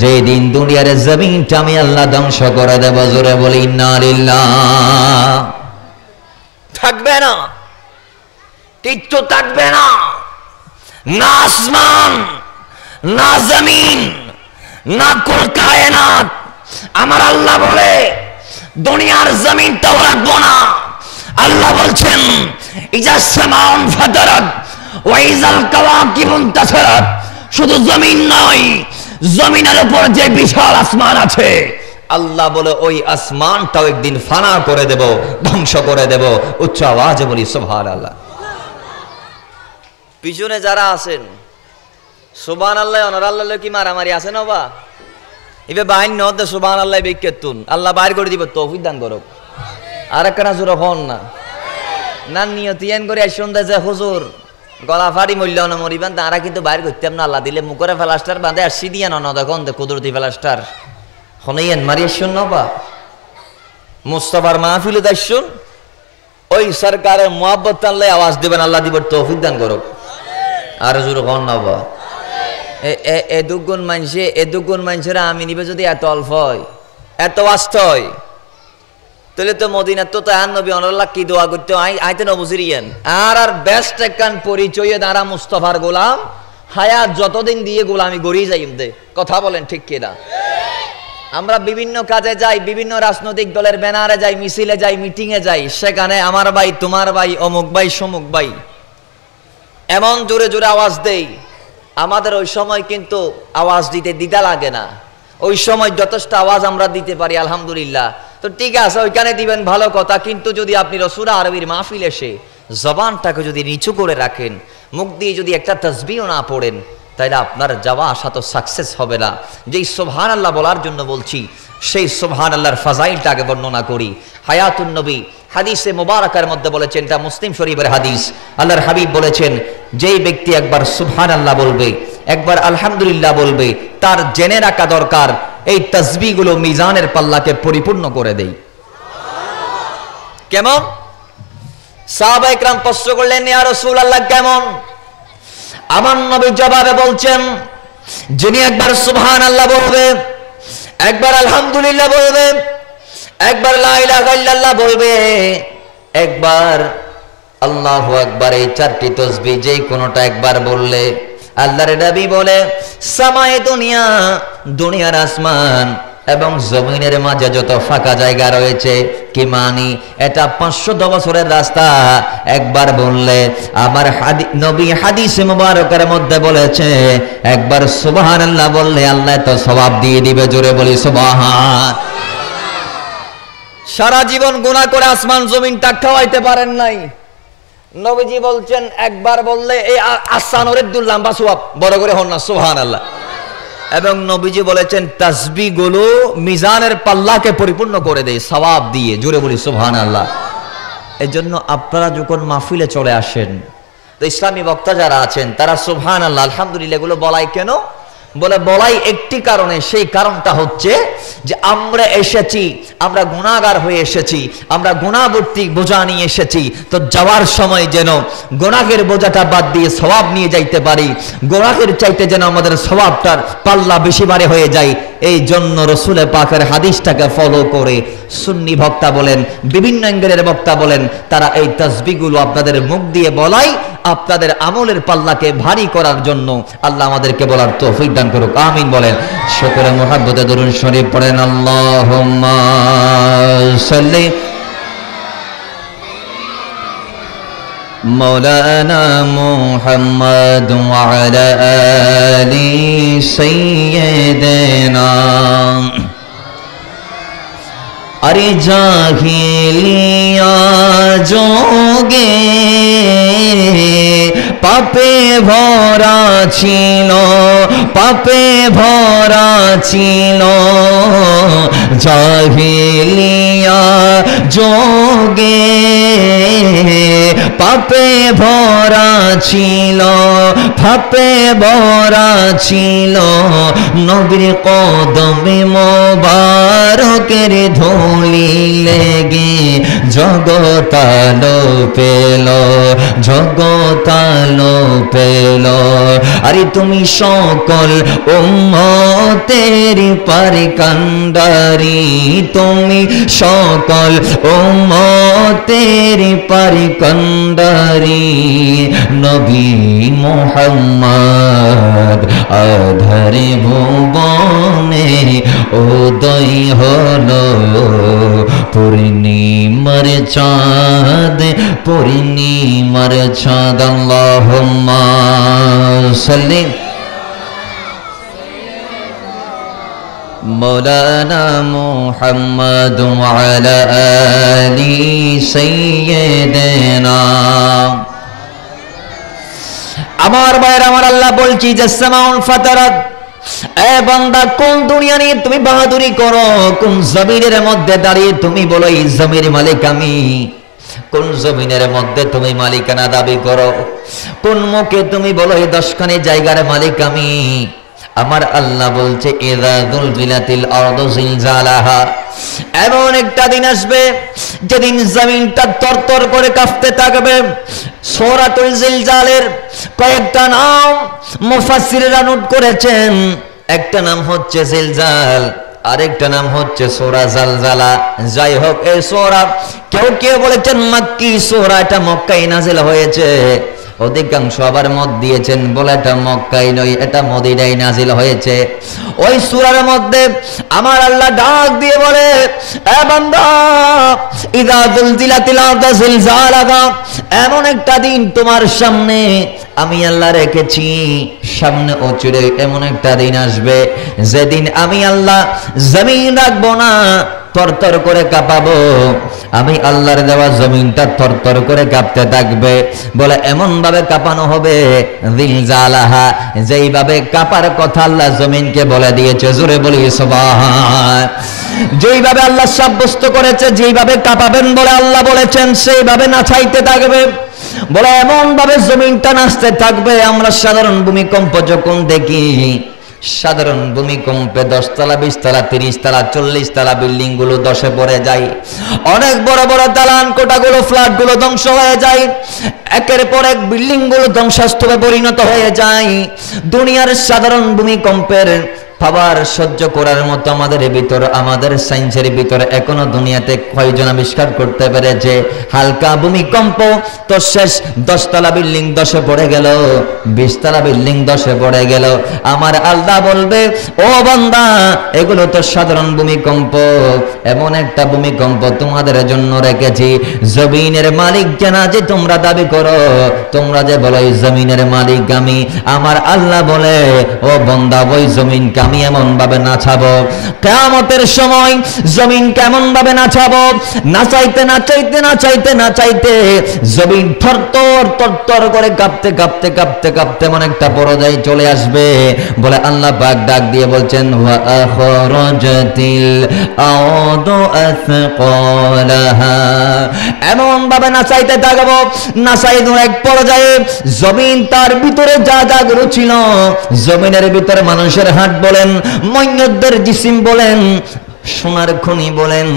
যে দিন দুনিয়ার জমিনটা আমি আল্লাহ ধ্বংস করে দেব। জোরে বলি ইন্না লিল্লাহ। থাকবে না, কিচ্ছু থাকবে না, না আসমান, না জমিন, না কোন কায়নাত। আমার আল্লাহ বলে দুনিয়ার জমিনটাও রাখবো না। আল্লাহ বলছেন, ইজাস সামাউন ফাতারাত ওয়া ইজাল কাওয়াকিবুন তাসারাত। শুধু জমিন নয়, জমিনের উপর যে বিশাল আসমান আছে, আল্লাহ বলে ওই আসমানটাও একদিন ফানা করে দেব, ধ্বংস করে দেব। উচ্চ আওয়াজে বলি সুবহানাল্লাহ। পিছনে যারা আছেন সুবহানাল্লাহ, অনরাল্লাহ কি মারামারি আছে না? বা ইবে বাইন নদ সুবহানাল্লাহ বিকেতুন আল্লাহ বাইর করে দিব, তৌফিক দান করুক। আর একখানা জোরে হন না, না নিয়ত ইয়ান করে সন্ধ্যা যে হুজুর গলা ফাড়ি মূল্য না মরিবেন, তারা কিন্তু বাইর করতাম না। আল্লাহ দিলে মুখরে ফেলাস্টার বাঁধে আসছি দিয়া না দেখুন কুদরতি ফেলাস্টার হনাইয়ান মারিয়ে শুন বা মুস্তাফার মাহফিলে দেখুন, ওই সরকারের মোহাব্বত আল্লাহ আওয়াজ দিবেন, আল্লাহ দিবেন তৌফিক দান করুক। আর জোরে হন না বা এ দুগুণ মানুষেরা আমি নিবে যদি এত অল্প হয়, এত বাস্ত হয়, তাহলে তো মদিনা তো তার নবী আল্লাহ কি দোয়া করতে আইতে নবুজিরিয়েন। আর বেস্ট একখান পরিচয় দ্বারা মুস্তাফার গোলাম, হায়াত যতদিন দিয়ে গোলামি গড়িয়ে যাই দে। কথা বলেন ঠিক কিনা? আমরা বিভিন্ন কাজে যাই, বিভিন্ন রাজনৈতিক দলের ব্যানারে যাই, মিছিলে যাই, মিটিংয়ে যাই, সেখানে আমার ভাই, তোমার ভাই, অমুক ভাই, সমুক ভাই এমন জোরে জোরে আওয়াজ দেই, আমাদের ওই সময় কিন্তু আওয়াজ দিতে দ্বিধা লাগে না। ওই সময় যথেষ্ট আওয়াজ আমরা দিতে পারি, আলহামদুলিল্লাহ। তো ঠিক আছে, ওইখানে দিবেন ভালো কথা, কিন্তু যদি আপনি রসুল আরবির মাহফিল এসে জবানটাকে যদি নিচু করে রাখেন, মুখ দিয়ে যদি একটা তাসবিহ না পড়েন, তাইলে আপনার যাওয়া আসা তো সাকসেস হবে না। যেই সুবহানাল্লাহ বলার জন্য বলছি, সেই সুবহানাল্লাহর ফাজাইলটা আগে বর্ণনা করি। হায়াতুন নবী হাদিসে মুবারাকার মধ্যে বলেছেন, এটা মুসলিম শরীফের হাদিস, আল্লাহর হাবিব বলেছেন, যেই ব্যক্তি একবার সুবহানাল্লাহ বলবে, একবার আলহামদুলিল্লাহ বলবে, তার জেনে রাখা দরকার এই তাসবিহগুলো মিজানের পাল্লাকে পরিপূর্ণ করে দেয়। কেমন? সাহাবায়ে কেরাম প্রশ্ন করলেন, ইয়া রাসূলুল্লাহ কেমন? আমার নবী জবাবে বলছেন, যিনি একবার সুবহানাল্লাহ বলবে, একবার আলহামদুলিল্লাহ বলবে, একবার লা ইলাহা ইল্লাল্লাহ বলবে, একবার আল্লাহু আকবার, এই চারটি তাসবিহ যেই কোনোটা একবার বললে, আল্লাহর নবী বলে সামায়ে দুনিয়া, দুনিয়ার আসমান এবং জমিনের মাঝে যত ফাঁকা জায়গা রয়েছে, কি মানি এটা 500 বছরের রাস্তা, একবার বললে আমার নবী হাদিসে মুবারকের মধ্যে বলেছে, একবার সুবহানাল্লাহ বললে আল্লাহ তো সওয়াব দিয়ে দিবে। জোরে বলি সুবহান। সারা জীবন গুনাহ করে আসমান জমিন টাক খাওয়াইতে পারেন নাই, নবীজি বলছেন একবার বললে এই আসানুরের লম্বা সওয়াব, বড় করে হন না সুবহানাল্লাহ। এবং নবীজি বলেছেন তাসবিহগুলো মিজানের পাল্লাকে পরিপূর্ণ করে দেয় সওয়াব দিয়ে। জোরে বলি সুবহানাল্লাহ। এজন্য আপনারা যখন মাহফিলে চলে আসেন, তো ইসলামী বক্তা যারা আছেন তারা সুবহানাল্লাহ আলহামদুলিল্লাহ এগুলো বলাই কেন? বলে বলাই একটি কারণে, সেই কারণটা হচ্ছে যে আমরা এসেছি, আমরা গুনাহগার হয়ে এসেছি, আমরা গুনাহবর্তী বোঝা নিয়ে এসেছি, তো যাওয়ার সময় যেন গুনাহের বোঝাটা বাদ দিয়ে সওয়াব নিয়ে যাইতে পারি, গুনাহের চাইতে যেন আমাদের সওয়াবটার পাল্লা বেশি বারে হয়ে যায়। এই জন্য রসুল পাকের হাদিসটাকে ফলো করে সুন্নি বক্তা বলেন, বিভিন্ন অ্যাঙ্গেলের বক্তা বলেন, তারা এই তাসবিহগুলো আপনাদের মুখ দিয়ে বলাই আপনাদের আমলের পাল্লাকে ভারী করার জন্য। আল্লাহ আমাদেরকে বলার তৌফিক দান করুক, আমিন বলেন। শুকরে মুহাব্বতে দরুদ শরীফ পড়েন, আল্লাহুম্মা সাল্লি مولانا محمد وعلى آل سيدنا अरे जाहिलिया जोगे পাপে ভরা ছিল, পাপে ভরা ছিল, জাহিলিয়া যোগে পাপে ভরা ছিল, পাপে ভরা ছিল, নবীর কদমে মোবারকের ধুলি লেগে জগতালো পেল, জগতালো পেল। আরে তুমি সকল উম্মতের পারকান্ডারি, তুমি সকল উম্মতের পারকান্ডারি, নবী মুহাম্মদ আধারে ভুবনে উদয় হলো, পূর্ণিমার চাঁদ, পূর্ণিমার চাঁদ। আল্লাহুম্মা সাল্লি مولانا محمد وعلى آل سيدنا। আমার ভাইরা আমার, আল্লাহ বলছি যে সামাউন ফাতারাত, এ বান্দা কোন দুনিয়া নিয়ে তুমি বাহাদুরি করো, কোন জমিনের মধ্যে দাঁড়িয়ে তুমি বলো এই জমির মালিক আমি, কোন জমিনের মধ্যে তুমি মালিকানা দাবি করো, কোন মুখে তুমি বলো এই 10খানি জায়গার মালিক আমি। আমার আল্লাহ বলছে ইযা যুলজিলাতিল আরদু জিলজালাহা, এমন একটা দিন আসবে যেদিন জমিনটা তরতর করে কাঁপতে থাকবে। সূরাতুল জিলজালের কয়েকটা নাম মুফাসসিররা নোট করেছেন, একটা নাম হচ্ছে জিলজাল, আরেকটা নাম হচ্ছে সূরা জালজালা। যাই হোক, এই সূরা কেউ কেউ বলেছেন মাক্কি সূরা, এটা মক্কায় নাযিল হয়েছে, অধিকাংশ আবার মত দিয়েছেন বলে এটা মক্কায় নয়, এটা মদিনায় নাযিল হয়েছে। ওই সূরার মধ্যে আমার আল্লাহ ডাক দিয়ে বলে, এ বান্দা ইযা যুলজিলাতিল আরদু জিলজালাহা, এমন একটা দিন তোমার সামনে আমি আল্লাহ রেখেছি সামনে অচিরে এমন একটা দিন আসবে যেদিন আমি আল্লাহ জমিন রাখবো না, তরতর করে কাঁপাবো। আমি আল্লাহর দেওয়া জমিনটা তরতর করে কাঁপতে থাকবে। বলে এমন ভাবে কাঁপানো হবে জিলজালাহা, যেইভাবে কাঁপার কথা আল্লাহ জমিনকে বলে দিয়েছে। জোরে বলি সুবহান। যেইভাবে আল্লাহ সাব্যস্ত করেছে, যেইভাবে কাঁপাবেন বলে আল্লাহ বলেছেন, সেইভাবে নাচাইতে থাকবে। বলে এমন ভাবে জমিনটা নাচতে থাকবে। আমরা সাধারণ ভূমিকম্প যখন দেখি, সাধারণ ভূমিকম্পে 10 তলা 20 তলা 30 তলা 40 তলা বিল্ডিং গুলো ধসে পড়ে যায়, অনেক বড় বড় দালান কোঠাগুলো ফ্ল্যাট গুলো ধ্বংস হয়ে যায়, একের পর এক বিল্ডিং গুলো ধ্বংসস্তূপে পরিণত হয়ে যায়। দুনিয়ার সাধারণ ভূমিকম্পের পাওয়ার সহ্য করার মতো আমাদের ভিতর, আমাদের সায়েন্সের ভিতর এখনো দুনিয়াতে কয়জন আবিষ্কার করতে পেরেছে? হালকা ভূমিকম্প তো শেষ, 10 তলা বিল্ডিং ধসে পড়ে গেল, 20 তলা বিল্ডিং ধসে পড়ে গেল। আমার আল্লাহ বলবে, ও বান্দা, এগুলো তো সাধারণ ভূমিকম্প, এমন একটা ভূমিকম্প তোমাদের জন্য রেখেছি। জমিনের মালিক জানা যে তোমরা দাবি করো, তোমরা যে বলো এই জমিনের মালিক আমি, আমার আল্লাহ বলে, ও বান্দা, ওই জমিনকে আমি এমন ভাবে নাচাবো, কিয়ামতের সময় জমিন কেমন ভাবে নাচাবো, নাচাইতে নাচাইতে নাচাইতে নাচাইতে জমিন থরথর থরথর করে কাঁপতে কাঁপতে কাঁপতে কাঁপতে এমন একটা পর্যায়ে চলে আসবে। বলে আল্লাহ পাক ডাক দিয়ে বলছেন, ওয়া আখরাজাতিল আরদু আসকালাহা, এমন ভাবে নাচাইতে থাকবো, নাচাইতে এক পর্যায়ে জমিন তার ভিতরে যা যা গুলো ছিল, জমিনের ভিতরে মানুষের হাট বলেন, ময়ূরদের জিসিম বলেন, সোনার খনি বলেন,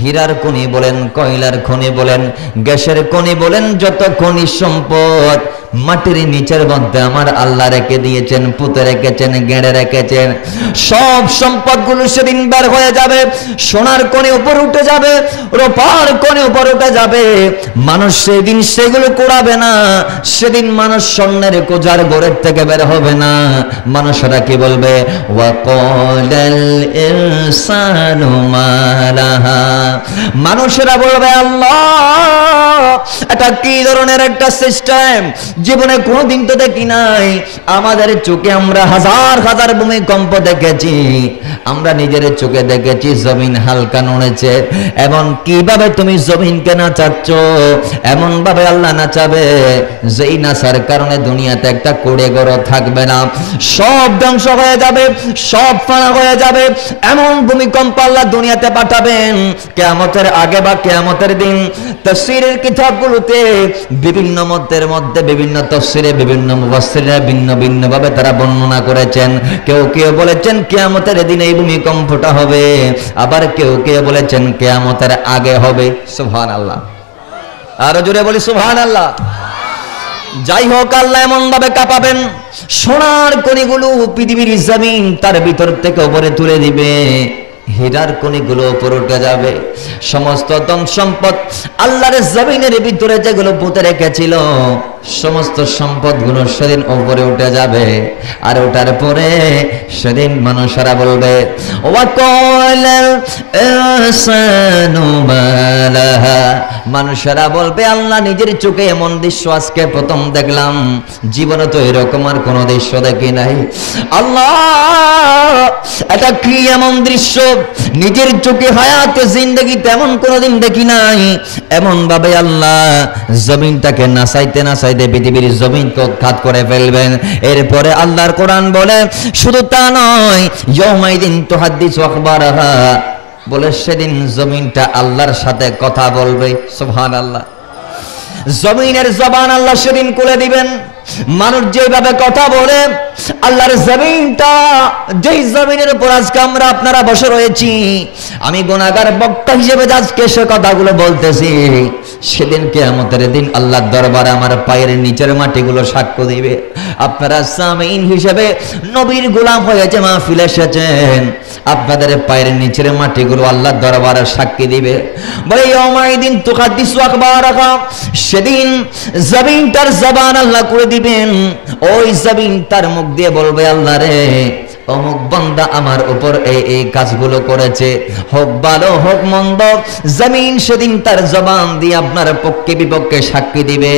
হীরার খনি বলেন, কয়লার খনি বলেন, গ্যাসের খনি বলেন, যত খনি সম্পদ মাটির নিচের মধ্যে আমার আল্লাহ রেখে দিয়েছেন, পুঁতে রেখেছেন, গেড়ে রেখেছেন, সব সম্পদগুলো সেদিন বের হয়ে যাবে। সোনার খনি উপর উঠে যাবে, রূপার খনি উপর উঠে যাবে। মানুষ সেদিন সেগুলো কুড়াবে না, সেদিন মানুষ স্বর্ণের কোজার ঘরের থেকে বের হবে না। মানুষরা কি বলবে? ওয়াকালাল ইনসানু মা লাহা, মানুষেরা বলবে, আল্লাহ এটা কি ধরনের একটা সিস্টেম, জীবনে কোনোদিন তো দেখি নাই। আমাদের চোখে আমরা হাজার হাজার ভূমিকম্প দেখেছি, আমরা নিজের চোখে দেখেছি জমিন হালকা নড়েছে। এমন কিভাবে তুমি জমিনকে নাচাচ্ছ? এমন ভাবে আল্লাহ নাচাবে যেই নাচার কারণে দুনিয়াতে একটা কুড়ে ঘরও থাকবে না, সব ধ্বংস হয়ে যাবে, সব ফানা হয়ে যাবে। এমন ভূমিকম্প আল্লাহ দুনিয়াতে পাঠাবেন কিয়ামতের আগে বা কিয়ামতের দিন। তাফসীরের কিতাবগুলোতে বিভিন্ন মতের মধ্যে বিভিন্ন তাফসীরে বিভিন্ন মুফাসসিররা ভিন্ন ভিন্ন ভাবে তারা বর্ণনা করেছেন। কেউ কেউ বলেছেন কিয়ামতের দিন এই ভূমিকম্পটা হবে, আবার কেউ কেউ বলেছেন কিয়ামতের আগে হবে। সুবহানাল্লাহ, আরো জোরে বলি সুবহানাল্লাহ। যাই হোক, আল্লাহ এমন ভাবে কাঁপাবেন, সোনার খনিগুলো পৃথিবীর জমিন তার ভিতর থেকে উপরে তুলে দিবে, হীরার খনিগুলো উপরে উঠে যাবে, সমস্ত ধন সম্পদ আল্লাহর জমিনের ভিতরে যেগুলো পুঁতে রেখেছিল সমস্ত সম্পদগুলো সেদিন উপরে উঠে যাবে। আর ওঠার পরে সেদিন মানুষেরা বলবে, ওয়াকালাল ইনসানু মা লাহা, মানুষেরা বলবে, আল্লাহ নিজের চোখে এমন দৃশ্য আজকে প্রথম দেখলাম, জীবনে তো এরকম আর কোনো দৃশ্য দেখি নাই। আল্লাহ এটা কি এমন দৃশ্য, নিজের চোখে হায়াতে জিন্দেগি তেমন কোনোদিন দেখি নাই। এমন ভাবে আল্লাহ জমিনটাকে নাচাইতে নাচাইতে পৃথিবীর জমিনকে উৎখাত করে ফেলবেন। এরপরে আল্লাহর কোরআন বলে, শুধু তা নয়, ইয়াউমাইদিন তুহাদ্দিসু আখবারাহা, বলে সেদিন জমিনটা আল্লাহর সাথে কথা বলবে। সুবহানাল্লাহ, জমিনের জবান আল্লাহ সেদিন খুলে দিবেন। মানুষ যেভাবে কথা বলে, আল্লাহর জমিনটা, যেই জমিনের উপর আজকে আমরা আপনারা বসে রয়েছি, আমি গুনাহগার বক্তা হিসেবে আজকে সে কথাগুলো বলতেছি, সেদিন কিয়ামতের দিন আল্লাহর দরবারে আমার পায়ের নিচের মাটিগুলো সাক্ষ্য দিবে। আপনারা সামিন হিসেবে নবীর গোলাম হয়েছে, মাহফিলে এসেছেন, আপনাদের পায়ের নিচের মাটিগুলো আল্লাহর দরবারে সাক্ষী দিবে। বলে ইয়াউমাইদিন তুহাদ্দিসু আখবারাহা, সেদিন জমিনটার জবান আল্লাহ করে দিবেন। ওই জমিন তার মুখ দিয়ে বলবে, আল্লাহ রে, অমুক বান্দা আমার উপর এই কাজগুলো করেছে, হোক ভালো হোক মন্দ, জমিন সেদিন তার জবান দিয়ে আপনার পক্ষে বিপক্ষে সাক্ষী দিবে।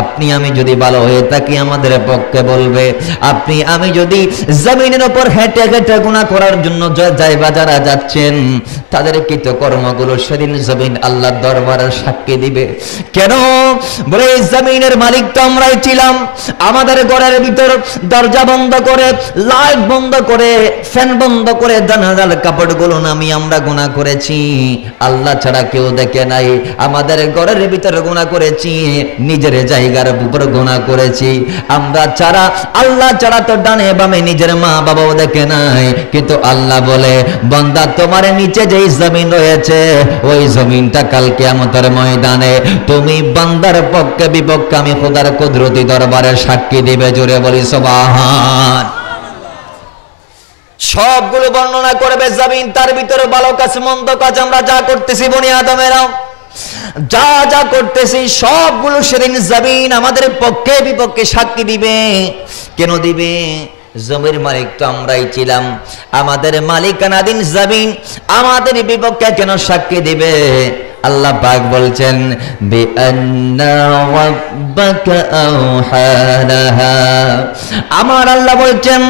আপনি আমি যদি ভালো হয়ে থাকি আমাদের পক্ষে বলবে, আপনি আমি যদি জমিনের উপর হেঁটে হেঁটে গুনাহ করার জন্য যায় বাজারে যাচ্ছেন, তাদের কৃতকর্মগুলো সেদিন জমিন আল্লাহর দরবারে সাক্ষী দিবে। কেন? বলে এই জমিনের মালিক তো আমরাই ছিলাম। আমাদের ঘরের ভিতর দরজা বন্ধ করে, লাইট বন্ধ করে, ফ্যান বন্ধ করে জানালার কাপড়গুলো নামিয়ে আমরা গুনাহ করেছি। আল্লাহ ছাড়া কেউ দেখে নাই। আমাদের ঘরের ভিতর গুনাহ করেছি, নিজের জায়গার উপর গুনাহ করেছি। আমরা ছাড়া, আল্লাহ ছাড়া তো ডানে বামে নিজের মা বাবাও দেখে নাই। কিন্তু আল্লাহ বলে, বান্দা তোমার নিচে যেই জমিন রয়েছে, ওই জমিনটা কাল কিয়ামতের ময়দানে তুমি বান্দার পক্ষে বিপক্ষে আমি খোদার কুদরতি দরবারে সাক্ষী দিবে। জোরে বলি সুবহান। সবগুলো বর্ণনা করবে জমিন, তার ভিতরে ভালো কাজ মন্দ কাজ আমরা যা করতেছি বনি আদমেরা, যা যা করতেছি সবগুলো সেদিন জমিন আমাদের পক্ষে বিপক্ষে সাক্ষী দিবে। কেন দিবে? জমির মালিক তো আমরাই ছিলাম। আমাদের মালিকানাধীন জমিন আমাদের বিপক্ষে কেন সাক্ষী দিবে? আল্লাহ পাক বলছেন, বিআন্না রাব্বাকা আওহালাহা। আমার আল্লাহ বলছেন,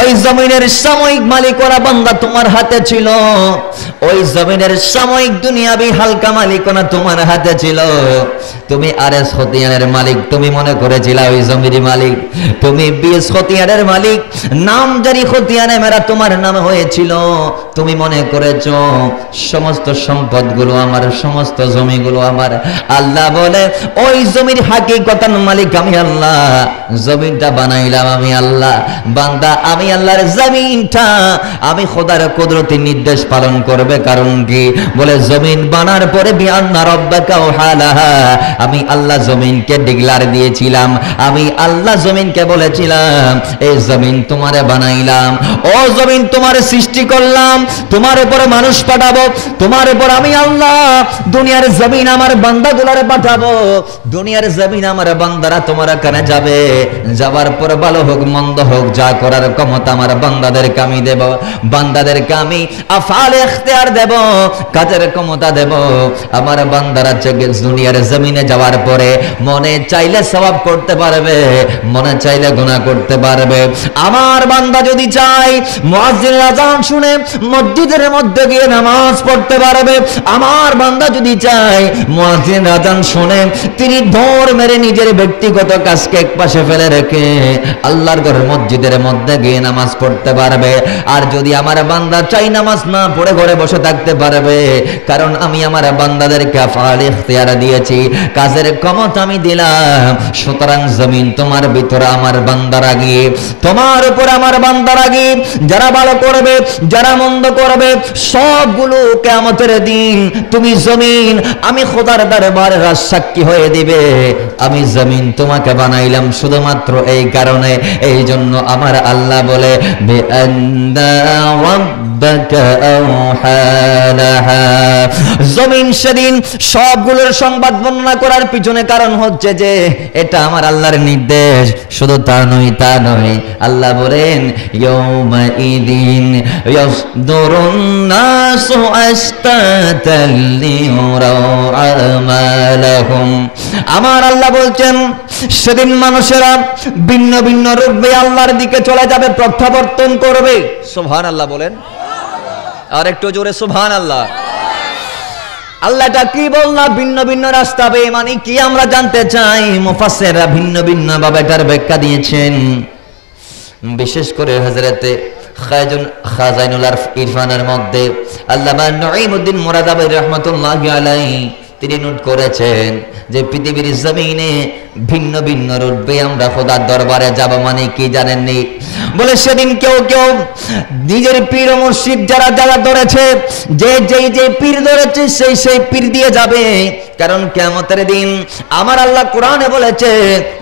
ওই জমিনের সাময়িক মালিক ওরা বান্দা তোমার হাতে ছিল। ওই জমিনের সাময়িক দুনিয়াবি হালকা মালিকানা তোমার হাতে ছিল। তুমি আরএস খতিয়ানের মালিক, তুমি মনে করেছিলা ওই জমির মালিক। তুমি বিএস খতিয়ানের মালিক, নাম জারি খতিয়ানে মেরা তোমার নাম হয়েছিল। তুমি মনে করেছো সমস্ত সম্পদগুলো আমার, সমস্ত জমিগুলো আমার। আল্লাহ বলে, ওই জমির হাকিকতান মালিক আমি আল্লাহ। জমিনটা বানাইলাম আমি আল্লাহ। বান্দা আমি আল্লাহর জমিনটা আমি খোদার কুদরতি নির্দেশ পালন করবে। কারণ কি? বলে জমিন বানার পরে বিআন্না রাব্বাকা আওহালাহা, আমি আল্লাহ জমিনকে ডিক্লার দিয়েছিলাম। আমি আল্লাহ জমিনকে বলেছিলাম, এই জমিন তোমারে বানাইলাম, ও জমিন তোমারে সৃষ্টি করলাম, তোমার উপরে মানুষ পাঠাবো, তোমার উপর আমি আল্লাহ দুনিয়ার জমিন আমার বান্দাগুলারে পাঠাবো। দুনিয়ার জমিন আমার বান্দারা তোমার কানে যাবে। যাবার পর ভালো হোক মন্দ হোক, যা করার ক্ষমতা আমার বান্দাদেরকে আমি দেব। বান্দাদেরকে আমি আফআল ইখতিয়ার দেব, কাজের ক্ষমতা দেব। আমার বান্দারা দুনিয়ার জমিনে যাওয়ার পরে মনে চাইলে সওয়াব করতে পারবে, মনে চাইলে গুনাহ করতে পারবে। আমার বান্দা যদি চায় মুয়াজ্জিনের আযান শুনে মসজিদের মধ্যে গিয়ে নামাজ পড়তে পারবে। আমার বান্দা যদি চায় মুয়াজ্জিনের আযান শুনে তিনি দৌড় মেরে নিজের ব্যক্তিগত কাজকে একপাশে ফেলে রেখে আল্লাহর ঘরের মসজিদের মধ্যে গিয়ে নামাজ পড়তে পারবে। আর যদি আমার বান্দা চাই নামাজ না পড়ে ঘরে বসে থাকতে পারবে। কারণ আমি আমার বান্দাদেরকে আফআল ইখতিয়ার দিয়েছি, কাজের ক্ষমতা আমি দিলাম। সুতরাং জমিন তোমার ভিতরে আমার বান্দারা গিয়ে, তোমার উপর আমার বান্দারা গিয়ে যারা ভালো করবে যারা মন্দ করবে সবগুলো কিয়ামতের দিন তুমি জমিন আমি খোদার দরবারে সাক্ষী হয়ে দিবে। আমি জমিন তোমাকে বানাইলাম শুধুমাত্র এই কারণে। এই জন্য আমার আল্লাহ বলে, বিআন্না রাব্বাকা আওহালাহা। জমিন সেদিন সবগুলোর সংবাদ বর্ণনা করার পিছনে কারণ হচ্ছে যে এটা আমার আল্লাহর নির্দেশ। শুধু তা নয়, আল্লাহ বলেন, ইয়াউমা ইদিন ইয়াসদুরুন নাসু আশতাতাল লিউরাউ আমালাহুম। আমার আল্লাহ বলছেন, সেদিন মানুষেরা ভিন্ন ভিন্ন রূপে আল্লাহর দিকে চলে যাবে, প্রত্যাবর্তন করবে। সুবহানাল্লাহ বলেন, আর একটু জোরে সুবহানাল্লাহ। আল্লাহটা কি বললাম? ভিন্ন ভিন্ন রাস্তা হবে, মানে কি আমরা জানতে চাই। মুফাসসিররা ভিন্ন ভিন্ন ভাবে এটার ব্যাখ্যা দিয়েছেন। বিশেষ করে হযরতে খাজাইনুল ইরফানের মধ্যে আল্লামা নঈমউদ্দিন মুরাদাবাদী রাহমাতুল্লাহি আলাইহি তিনি নোট করেছেন যে পৃথিবীর জমিনে ভিন্ন ভিন্ন রূপে আমরা খোদার দরবারে যাব। মানে কি জানেননি? বলে সেদিন কেউ কেউ নিজের পীর মুর্শিদ যারা যারা ধরেছে, যে পীর ধরেছে সেই পীর দিয়ে যাবে। কারণ কিয়ামতের দিন আমার আল্লাহ কোরআনে বলেছে,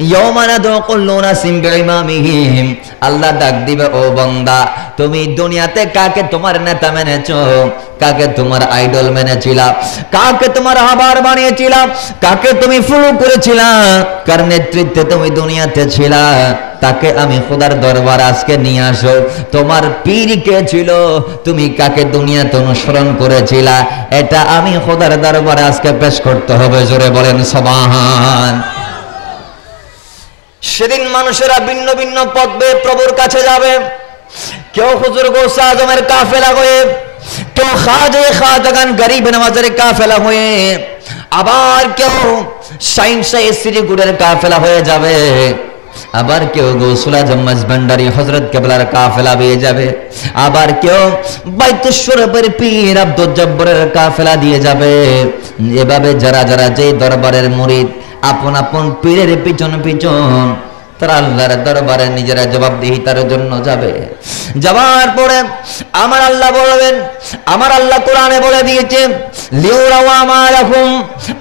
ইয়াউমা নাদউ কুল্লু নাসিম বিইমামিহিম। আল্লাহ ডাক দিবে, ও বান্দা তুমি দুনিয়াতে কাকে তোমার নেতা মেনেছো, কাকে তোমার আইডল মেনেছিলা, কাকে তোমার আবার বানিয়েছিলা, কাকে তুমি ফলো করেছিলা, কার নেতৃত্বে তুমি দুনিয়াতে ছিলা, তাকে আমি খোদার দরবারে আজকে নিয়ে আসো। তোমার পীর কে ছিল, তুমি কাকে দুনিয়াতে অনুসরণ করেছিলা, এটা আমি খোদার দরবারে আজকে পেশ করতে হবে। জোরে বলেন সুবহান। সেদিন মানুষেরা ভিন্ন ভিন্ন পথ বেয়ে প্রভুর কাছে যাবে। কেউ হুজুর গৌসে আজমের কাফেলা হয়ে, কেউ খাজে খাজাগান গরিব নওয়াজের কাফেলা হয়ে, আবার কেউ সাইন্সে শ্রীগুড়ের কাফেলা হয়ে যাবে, আবার কেউ গৌসুল আজম মাঝভান্ডারী হযরত কেবলার কাফেলা দিয়ে যাবে, আবার কেউ বাইতুশ্বরের পীর আব্দুল জব্বারের কাফেলা দিয়ে যাবে। এভাবে যারা যারা যে দরবারের মুরিদ আপন আপন পীরের পিছন পিছন তারা আল্লাহর দরবারে নিজেরা জবাবদিহিতার জন্য যাবে। যাওয়ার পরে আমার আল্লাহ বলবেন, আমার আল্লাহ কোরআনে বলে দিয়েছে, লিউরাও আমালাহুম,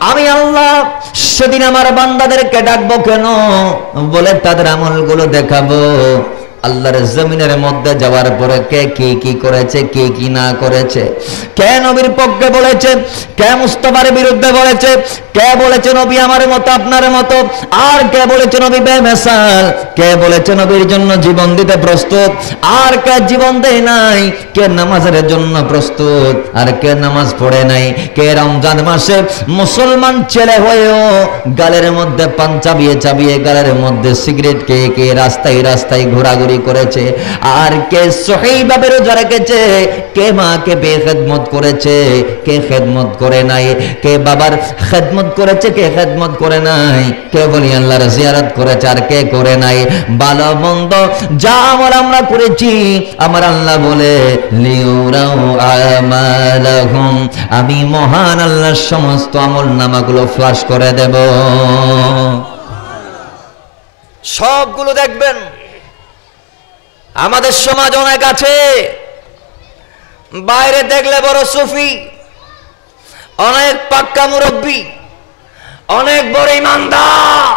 আমি আল্লাহ সেদিন আমার বান্দাদেরকে ডাকবো কেন, বলে তাদের আমলগুলো দেখাবো। আল্লাহর জমিনের মধ্যে যাওয়ার পরে কে কি কি করেছে, কে কি না করেছে, কে নবীর পক্ষে বলেছে, কে মুস্তাফার বিরুদ্ধে বলেছে, কে বলেছে নবী আমার মতো আপনার মতো, আর কে বলেছে নবী বেমিসাল, কে বলেছে নবীর জন্য জীবন দিতে প্রস্তুত, আর কে জীবন দেয় নাই, কে নামাজের জন্য প্রস্তুত, আর কে নামাজ পড়ে নাই, কে রমজান মাসে মুসলমান ছেলে হয়েও গালের মধ্যে পান চাবিয়ে চাবিয়ে গালের মধ্যে সিগারেট কে কে রাস্তায় রাস্তায় ঘোরাঘুরি করেছে, আর কে সহিভাবে রোজা রেখেছে, কে মাকে বেখিদমত করেছে, কে খেদমত করে নাই, কে বাবার খেদমত করেছে, কে খেদমত করে নাই, কে বলি আল্লাহর জিয়ারত করেছে, আর কে করে নাই। ভালো মন্দ যা আমল আমরা করেছি, আমার আল্লাহ বলে লিউরাউ আমালাহুম, আমি মহান আল্লাহর সমস্ত আমল নামাগুলো ফ্লাশ করে দেব, সবগুলো দেখবেন। আমাদের সমাজ অনেক আছে, বাইরে দেখলে বড় সুফি, অনেক পাক্কা মুরব্বী, অনেক বড় ইমানদার,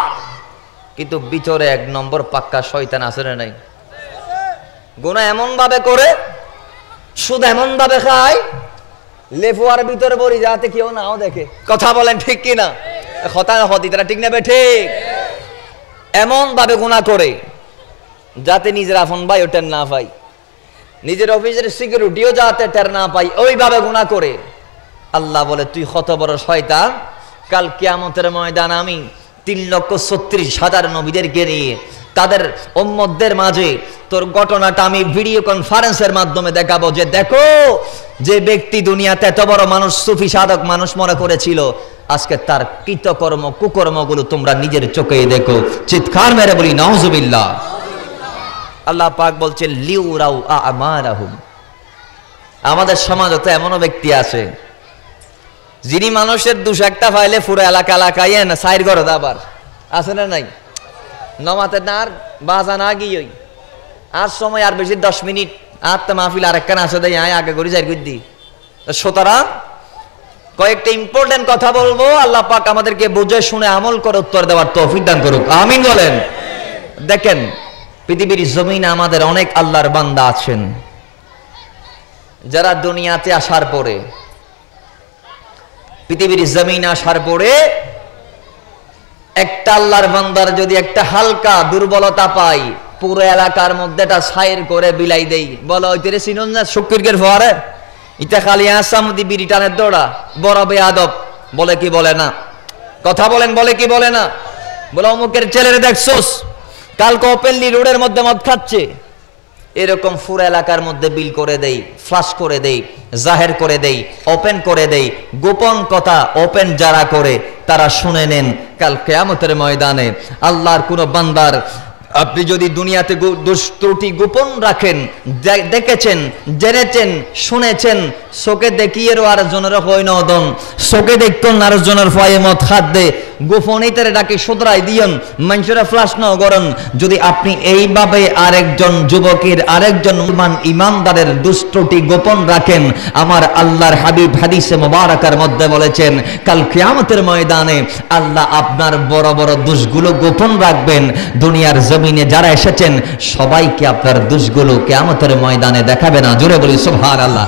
কিন্তু ভিতরে এক নম্বর পাক্কা শয়তান আছে না নাই? গুনাহ এমন ভাবে করে, সুদ এমন ভাবে খায়, লেফুয়ার ভিতরে বড়ি যাতে কেউ নাও দেখে। কথা বলেন ঠিক কিনা? কথা হতি তারা ঠিক নেবে ঠিক, এমন ভাবে গুনাহ করে যাতে নিজের আপন ভাই টের না পাই, নিজের অফিসের সিকিউরিটিও যাতে টের না পাই, ওইভাবে গুনাহ করে। আল্লাহ বলে তুই কত বড় শয়তান, কাল কিয়ামতের ময়দান আমি 3,36,000 নবীদেরকে নিয়ে তাদের উম্মতদের মাঝে তোর ঘটনাটা আমি ভিডিও কনফারেন্সের মাধ্যমে দেখাবো, যে দেখো যে ব্যক্তি দুনিয়াতে এত বড় মানুষ, সুফি সাধক মানুষ মনে করেছিল, আজকে তার কৃতকর্ম কুকর্মগুলো তোমরা নিজের চোখে দেখো। চিৎকার মেরে বলি নাউজুবিল্লাহ। আল্লাহ পাক বলছেন লিউরাউ আমালাহুম। আমাদের সমাজে তো এমনও ব্যক্তি আছে যিনি মানুষের দোষ একটা পাইলে পুরো এলাকা এলাকায় না সাইর করে দাবার আছে না নাই? নমাতে না আর বাজা না গিয়ে আর সময় আর বেশি 10 মিনিট আর তো মাহফিল আরেকখান আছে দেয় আগে করি যাই দি। সুতরাং কয়েকটা ইম্পর্টেন্ট কথা বলবো, আল্লাহ পাক আমাদেরকে বুঝে শুনে আমল করে উত্তর দেওয়ার তৌফিক দান করুক, আমিন বলেন। দেখেন পৃথিবীর জমিনে আমাদের অনেক আল্লাহর বান্দা আছেন যারা দুনিয়াতে আসার পরে, পৃথিবীর জমিনে আসার পরে একটা আল্লাহর বান্দার যদি একটা হালকা দুর্বলতা পাই, পুরো এলাকার মধ্যে এটা সাইর করে বিলাই দেই, বলো ওই তেরে চিনুন না শুক্রিকের ফোয়ারে ইটা খালি আসামদি বিরিটানের দৌড়া বড় বেয়াদব, বলে কি বলে না? কথা বলেন, বলে কি বলে না? বলে অমুকের ছেলের দেখছোস কালকে ওপেনলি রোডের মধ্যে মদ খাচ্ছে, এরকম পুরো এলাকার মধ্যে বিল করে দেই, ফ্লাশ করে দেই, জাহের করে দেই, ওপেন করে দেই। গোপন কথা ওপেন যারা করে তারা শুনে নেন, কাল কিয়ামতের ময়দানে আল্লাহর কোন বান্দার আপনি যদি দুনিয়াতে দোষ ত্রুটি গোপন রাখেন, দেখেছেন, জেনেছেন, শুনেছেন, চোখে দেখিয়েরও আর জনের হয় নদন, চোখে দেখতেন আর জনের ফয়ে মত হাত দে, গোপনেই তারে ডাকে শুধরাই দিয়ন, মানুষেরা ফ্লাশ ন করেন। যদি আপনি এইভাবে আরেকজন যুবকের, আরেকজন ইমানদারের দুষ্টটি গোপন রাখেন, আমার আল্লাহর হাবিব হাদিসে মুবারাকার মধ্যে বলেছেন কাল কিয়ামতের ময়দানে আল্লাহ আপনার বড় বড় দোষগুলো গোপন রাখবেন। দুনিয়ার জমিনে যারা এসেছেন সবাইকে আপনার দোষগুলো কিয়ামতের ময়দানে দেখাবে না। জোরে বলি সুবহানাল্লাহ।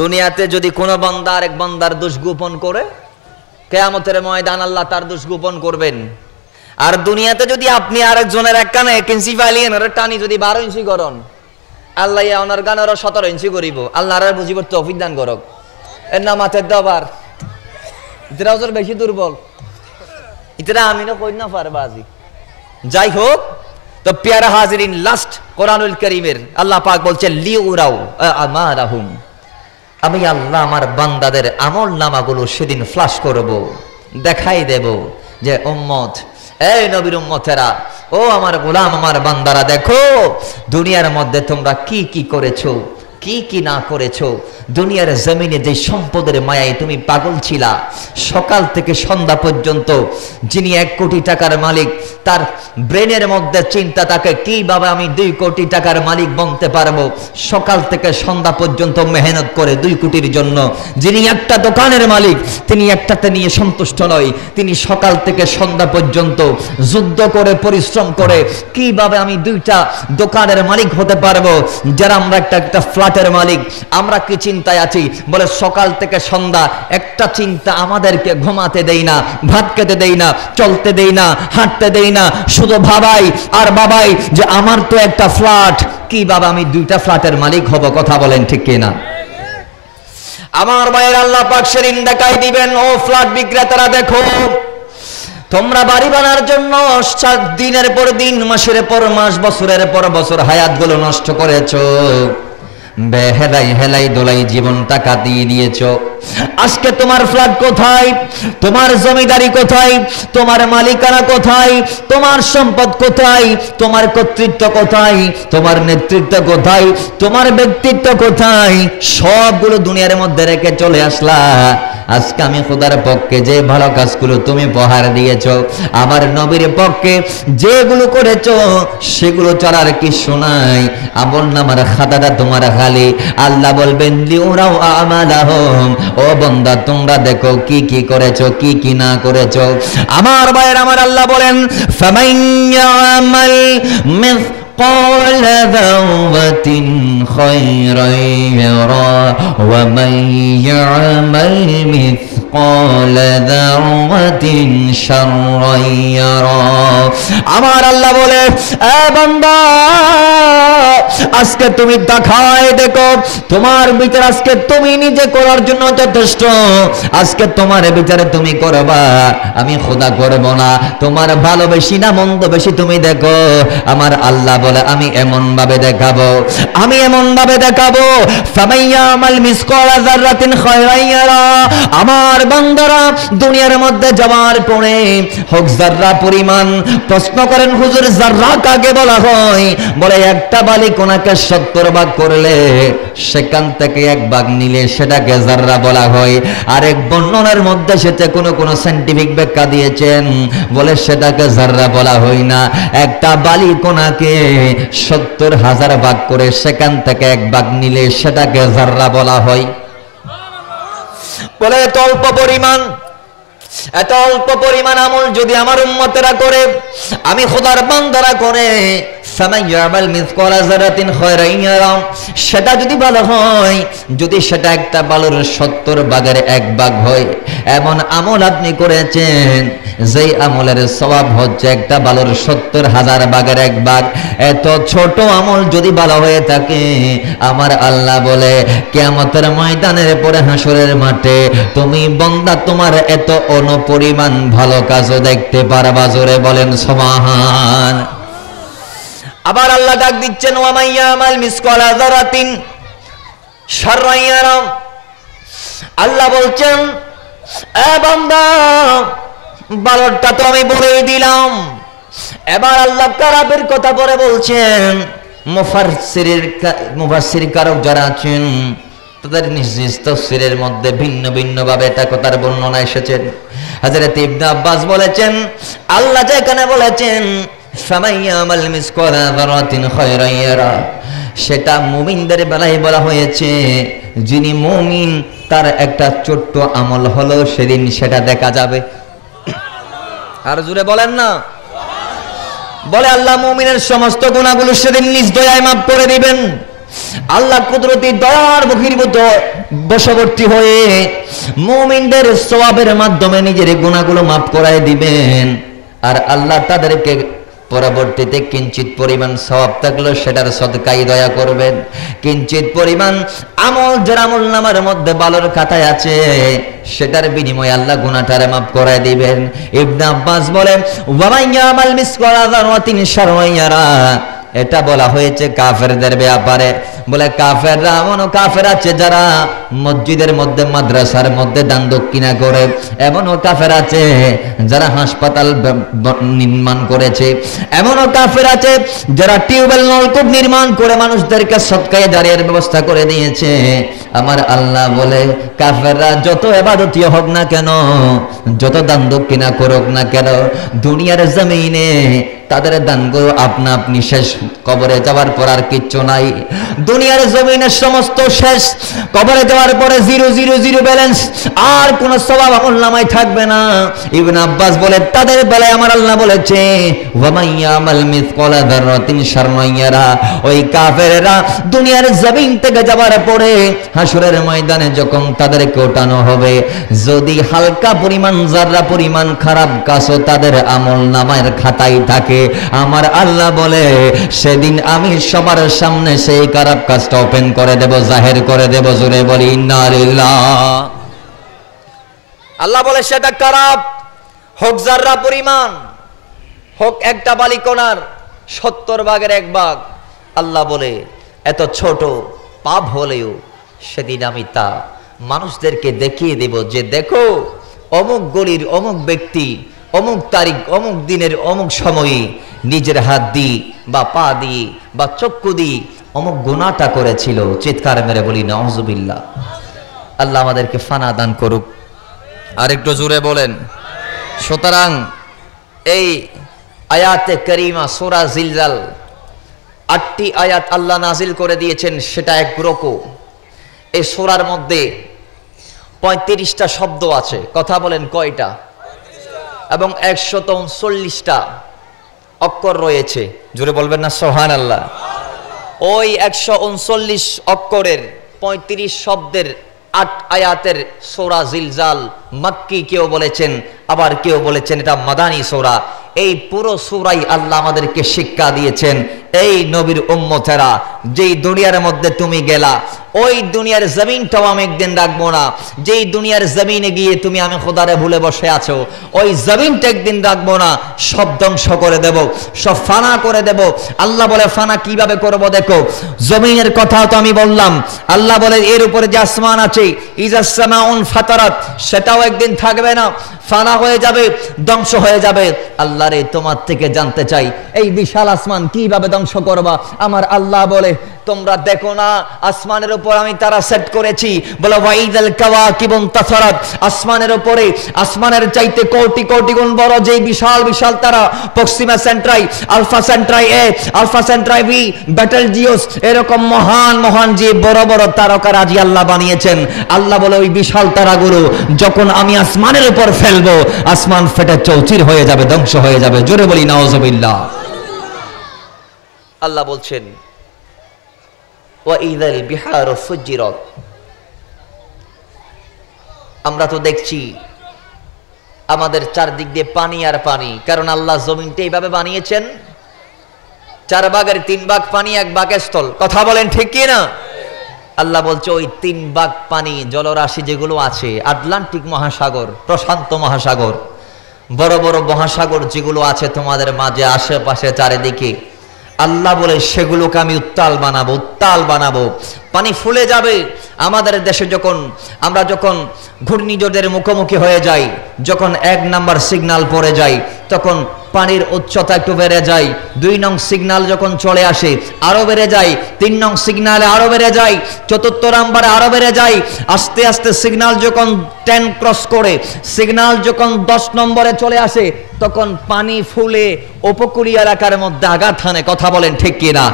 দুনিয়াতে যদি কোনো বান্দা আরেক বান্দার দোষ গোপন করে, কিয়ামতের ময়দান আল্লাহ তার দোষ গোপন করবেন। আর দুনিয়াতে যদি আপনি আরেকজনের এক কানে 1 ইঞ্চি ফাইলিয়েন ওর টানি যদি 12 ইঞ্চি করন, আল্লাহ ওনার গান ওরা 17 ইঞ্চি করিব। আল্লাহ আর বুঝিব তৌফিক দান করক। এর নাম হাতের দাবার ইতরা ওজর বেশি দুর্বল, ইতরা আমিনও কই না পারবাজি। যাই হোক, তো প্যারা হাজিরিন, লাস্ট কোরআনুল কারীমের আল্লাহ পাক বলছেন লিউরাউ আমারাহুম, আমি আল্লাহ আমার বান্দাদের আমল নামাগুলো সেদিন ফ্লাশ করব, দেখাই দেব যে উম্মত, এই নবীর উম্মতেরা, ও আমার গোলাম, আমার বান্দারা, দেখো দুনিয়ার মধ্যে তোমরা কি কি করেছো, কি কি না করেছো। দুনিয়ার জমিনে যে সম্পদের মায়ায় তুমি পাগল ছিলা, সকাল থেকে সন্ধ্যা পর্যন্ত যিনি 1 কোটি টাকার মালিক, তার ব্রেনের মধ্যে চিন্তা থাকে কিভাবে আমি 2 কোটি টাকার মালিক বনতে পারবো। সকাল থেকে সন্ধ্যা পর্যন্ত মেহনত করে 2 কোটির জন্য। যিনি একটা দোকানের মালিক, তিনি একটাতে নিয়ে সন্তুষ্ট নয়, তিনি সকাল থেকে সন্ধ্যা পর্যন্ত যুদ্ধ করে পরিশ্রম করে কিভাবে আমি 2টা দোকানের মালিক হতে পারবো। যারা আমরা একটা ফ্ল্যাটের মালিক, আমরা কি চিন্তায় আছি? বলে সকাল থেকে সন্ধ্যা একটা চিন্তা আমাদেরকে ঘুমাতে দেই না, ভাত খেতে দেই না, চলতে দেই না, হাঁটতে দেই না, শুধু ভাবাই আর বাবাই যে আমার তো একটা ফ্ল্যাট, কি বাবা আমি 2টা ফ্ল্যাটের মালিক হব। কথা বলেন ঠিক কিনা? আমার ভাইয়ের আল্লাহ পাক সেদিন দেখাই দিবেন, ও ফ্ল্যাট বিক্রেতারা দেখো, তোমরা বাড়ি বানার জন্য দিনের পর দিন, মাসের পর মাস, বছরের পর বছর হায়াতগুলো নষ্ট করেছো, বেহেলাই হেলাই দোলাই জীবন টাকা দিয়ে দিয়েছো। আজকে তোমার ফ্ল্যাট কোথায়? তোমার জমিদারি কোথায়? তোমার মালিকানা কোথায়? তোমার সম্পদ কোথায়? তোমার কর্তৃত্ব কোথায়? তোমার নেতৃত্ব কোথায়? তোমার ব্যক্তিত্ব কোথায়? সবগুলো দুনিয়ার মধ্যে রেখে চলে আসলা। আজকে আমি খোদার পক্ষে যে ভালো কাজগুলো তুমি উপহার দিয়েছো, আমার নবীর পক্ষে যেগুলো করেছো, সেগুলো চলার কিছু নাই। আমল নামার খাতাটা তোমার খালি। আল্লাহ বলবেন লিউরাউ আমালাহুম, ও বান্দা তোমরা দেখো কি কি করেছো, কি কি না করেছো। আমার ভাইয়ের আমার আল্লাহ বলেন ফামান ইয়ামাল قال ذرة خيرا يرى ومن يعمل مثقال ذرة شرا يرى। আমার আল্লাহ বলে, এ বান্দা আজকে তুমি দেখায় দেখো, তোমার ভিতরে আজকে তুমি নিজে করার জন্য যথেষ্ট। আজকে তোমার ভিতরে তুমি করবা, আমি খোদা করব না। তোমার ভালো বেশি না মন্দ বেশি তুমি দেখো। আমার আল্লাহ বলে আমি এমন ভাবে দেখাবো, আমি এমন ভাবে দেখাবো, ফামাইয়ামাল মিসকালা যাররাতিন খায়রান ইয়ারা। আমার বান্দারা দুনিয়ার মধ্যে যাওয়ার পরে হোক যাররা পরিমাণ, প্রশ্ন করেন হুজুর যাররা কাকে বলা হয়? বলে একটা বালি কোনাকে 70 ভাগ করলে সেখান থেকে 1 ভাগ নিলে সেটাকে যাররা বলা হয়। আরেক বর্ণনার মধ্যে সেটা কোন সায়েন্টিফিক ব্যাখ্যা দিয়েছেন, বলে সেটাকে যাররা বলা হয় না। একটা বালি কোনাকে 70,000 ভাগ করে সেখান থেকে 1 ভাগ নিলে সেটাকে যাররা বলা হয়। বলে এত অল্প পরিমাণ আমল যদি আমার উম্মতেরা করে, আমি খোদার বান্দারা করে, সেটা যদি ভালো হয়, যদি সেটা একটা বালুর 70 ভাগের 1 ভাগ হয়, এমন আমল আপনি করেছেন যেই আমলের সওয়াব হচ্ছে একটা বালুর 70,000 ভাগের 1 ভাগ। এত ছোট আমল যদি ভালো হয়ে থাকে, আমার আল্লাহ বলে কিয়ামতের ময়দানের পরে হাসরের মাঠে তুমি বান্দা তোমার এত অনুপরিমাণ ভালো কাজও দেখতে পারবা। জোরে বলেন সুবহান। আবার আল্লাহ ডাক দিচ্ছেন ওয়ামাইয়ামাল মিসকালা যারাতিন শাররান ইয়ারা। আল্লাহ বলছেন, এ বান্দা বালরটা তো আমি বলেই দিলাম। এবার আল্লাহ কারাবের কথা পরে বলছেন, মুফাসসির কারক যারা আছেন তাদের নিজ নিজ তাফসীরের মধ্যে ভিন্ন ভিন্ন ভাবে এটা কথার বর্ণনা এসেছেন। হযরত ইবনে আব্বাস বলেছেন, আল্লাহ যেখানে বলেছেন ফামাইয়ামাল মিসকালা যারাতিন খায়রান ইয়ারা, সেটা মুমিনদের বেলায় বলা হয়েছে। যিনি মুমিন তার একটা ছোট্ট আমল হলো সেদিন সেটা দেখা যাবে। আর জোরে বলেন না। বলে আল্লাহ মুমিনের সমস্ত গুনাহগুলো সেদিন নিজ দয়ায় মাফ করে দিবেন। আল্লাহ কুদরতি দয়ার বহির্ভূত বশবর্তী হয়ে মুমিনদের সওয়াবের মাধ্যমে নিজের গুনাহগুলো মাফ করায় দিবেন। আর আল্লাহ তাদেরকে পরবর্তীতে কিঞ্চিত পরিমাণ সওয়াব থাকলো সেটার সদকাই দয়া করবেন। কিঞ্চিত পরিমাণ আমল যার আমল নামার মধ্যে ভালোর খাতায় আছে সেটার বিনিময়ে আল্লাহ গুনাহটারে মাফ করে দিবেন। ইবনে আব্বাস বলেন ওয়া মান ইয়ামাল মিসকালা যাররাতিন শাররান ইয়ারা, এটা বলা হয়েছে কাফেরদের ব্যাপারে। বলে কাফেররা এমনও কাফের আছে যারা মসজিদের মধ্যে মাদ্রাসার মধ্যে দান দক্ষিণা করে, এমনও কাফের আছে যারা হাসপাতাল নির্মাণ করেছে, এমনও কাফের আছে যারা টিউবওয়েল নলকূপ নির্মাণ করে মানুষদেরকে সদকায়ে জারিয়ার ব্যবস্থা করে দিয়েছে। আমার আল্লাহ বলে কাফেররা যত ইবাদতী হোক না কেন, যত দান দক্ষিণা করুক না কেন, দুনিয়ার জমিনে তাদের দানগুলো আপনা আপনি শেষ, কবরে যাওয়ার পর আর কিচ্ছু নাই। দুনিয়ার জমিনের সমস্ত শেষ, কবরে যাওয়ার পরে 000 ব্যালেন্স, আর কোন সওয়াব আমলনামায় থাকবে না। ইবনে আব্বাস বলে তাদের বেলায় আমার আল্লাহ বলেছে ওয়া মান ইয়ামাল মিসকালা যাররাতিন শাররান ইয়ারা, ওই কাফেররা দুনিয়ার জমিন থেকে যাওয়ার পরে হাসরের ময়দানে যখন তাদেরকে ওঠানো হবে, যদি হালকা পরিমাণ যাররা পরিমাণ খারাপ কাজও তাদের আমলনামার খাতায় থাকে, আমার আল্লাহ বলে সেদিন আমি সবার সামনে সেই খারাপ কাজটা ওপেন করে দেব, জাহির করে দেব। জোরে বলি ইন্না লিল্লাহ। আল্লাহ বলে সেটা খারাপ হোক যাররা পরিমাণ, হোক একটা বালিকণার 70 ভাগের 1 ভাগ, আল্লাহ বলে এত ছোট পাপ হলেও সেদিন আমি তা মানুষদেরকে দেখিয়ে দেব যে দেখো অমুক গলির অমুক ব্যক্তি অমুক তারিখ অমুক দিনের অমুক সময়ে নিজের হাত দিয়ে বা পা দিয়ে বা চক্ষু দিয়ে অমুক গুনাহটা করেছিল। চিৎকার মেরে বলি নাউজুবিল্লাহ। আল্লাহ আমাদেরকে ফানা দান করুক। আর একটু জোরে বলেন। সুতরাং এই আয়াতে কারিমা সূরা জিলজাল 8টি আয়াত আল্লাহ নাজিল করে দিয়েছেন, সেটা এক রকম। এই সূরার মধ্যে 35টা শব্দ আছে। কথা বলেন কয়টা? এবং 139টা অক্ষর রয়েছে। জোরে বলবেন না সুবহানাল্লাহ। ওই 139 অক্ষরের 35 শব্দের 8 আয়াতের সূরা জিলজাল মক্কি কেউ বলেছেন, আবার কেউ বলেছেন এটা মাদানী সূরা। এই পুরো সূরাই আল্লাহ আমাদেরকে শিক্ষা দিয়েছেন, এই নবীর উম্মতেরা যেই দুনিয়ার মধ্যে তুমি গেলা, ওই দুনিয়ার জমিনটাও আমি একদিন রাখবো না। যেই দুনিয়ার জমিনে গিয়ে তুমি আমি খোদারে ভুলে বসে আছো, ওই জমিনটা একদিন রাখবো না, সব ধ্বংস করে দেব, সব ফানা করে দেব। আল্লাহ বলে ফানা কিভাবে করব দেখো। জমিনের কথা তো আমি বললাম, আল্লাহ বলে এর উপরে যে আসমান আছে ইজাস সামাউন ফাতারাত, সেটাও একদিন থাকবে না, ফানা হয়ে যাবে, ধ্বংস হয়ে যাবে। আল্লাহ রে তোমার থেকে জানতে চাই এই বিশাল আসমান কিভাবে ধ্বংস করবা। আমার আল্লাহ বলে তোমরা দেখো না আসমানের উপর আমি তারা সেট করেছি। বলে ওয়াইদাল কাওয়াকিবুন তাসারাত, আসমানের উপরে আসমানের চাইতে কোটি কোটি গুণ বড় যেই বিশাল বিশাল তারা, প্রক্সিমা সেন্ট্রাই, আলফা সেন্ট্রাই এ, আলফা সেন্ট্রাই বি, বেটেলজিউস, এরকম মহান মহান যে বড় বড় তারকারাজি আল্লাহ বানিয়েছেন। আল্লাহ বলে ওই বিশাল তারাগুলো যখন আমি আসমানের উপর ফেলবো, আসমান ফেটে চৌচির হয়ে যাবে, ধ্বংস হয়ে যাবে। জোরে বলি নাউজুবিল্লাহ। আল্লাহ বলছেন ওয়াইদাল বিহারু ফুজ্জিরাত। আমরা তো দেখছি আমাদের চারদিক দিয়ে পানি আর পানি, কারণ আল্লাহ জমিনটা এইভাবে বানিয়েছেন 4 ভাগের 3 ভাগ পানি, 1 ভাগ স্থল। কথা বলেন ঠিক কি না? আল্লাহ বলছে ওই 3 ভাগ পানি জলরাশি যেগুলো আছে, আটলান্টিক মহাসাগর, প্রশান্ত মহাসাগর, বড় বড় মহাসাগর যেগুলো আছে তোমাদের মাঝে আশেপাশে চারিদিকে, আল্লাহ বলে সেগুলোকে আমি উত্তাল বানাবো, উত্তাল বানাবো, পানি ফুলে যাবে। আমাদের দেশে যখন আমরা যখন ঘূর্ণিঝড়ের মুখোমুখি হয়ে যাই, যখন 1 নাম্বার সিগন্যাল পড়ে যায়, তখন পানির উচ্চতা একটু বেড়ে যায়। 2 নং সিগন্যাল যখন চলে আসে আরো বেড়ে যায়, 3 নং সিগন্যালে আরো বেড়ে যায়, 4 নাম্বারে আরো বেড়ে যায়। আস্তে আস্তে সিগন্যাল যখন 10 ক্রস করে, সিগন্যাল যখন 10 নম্বরে চলে আসে, তখন পানি ফুলে উপকূলীয় এলাকার মধ্যে আঘাত হানে। কথা বলেন ঠিক কিনা?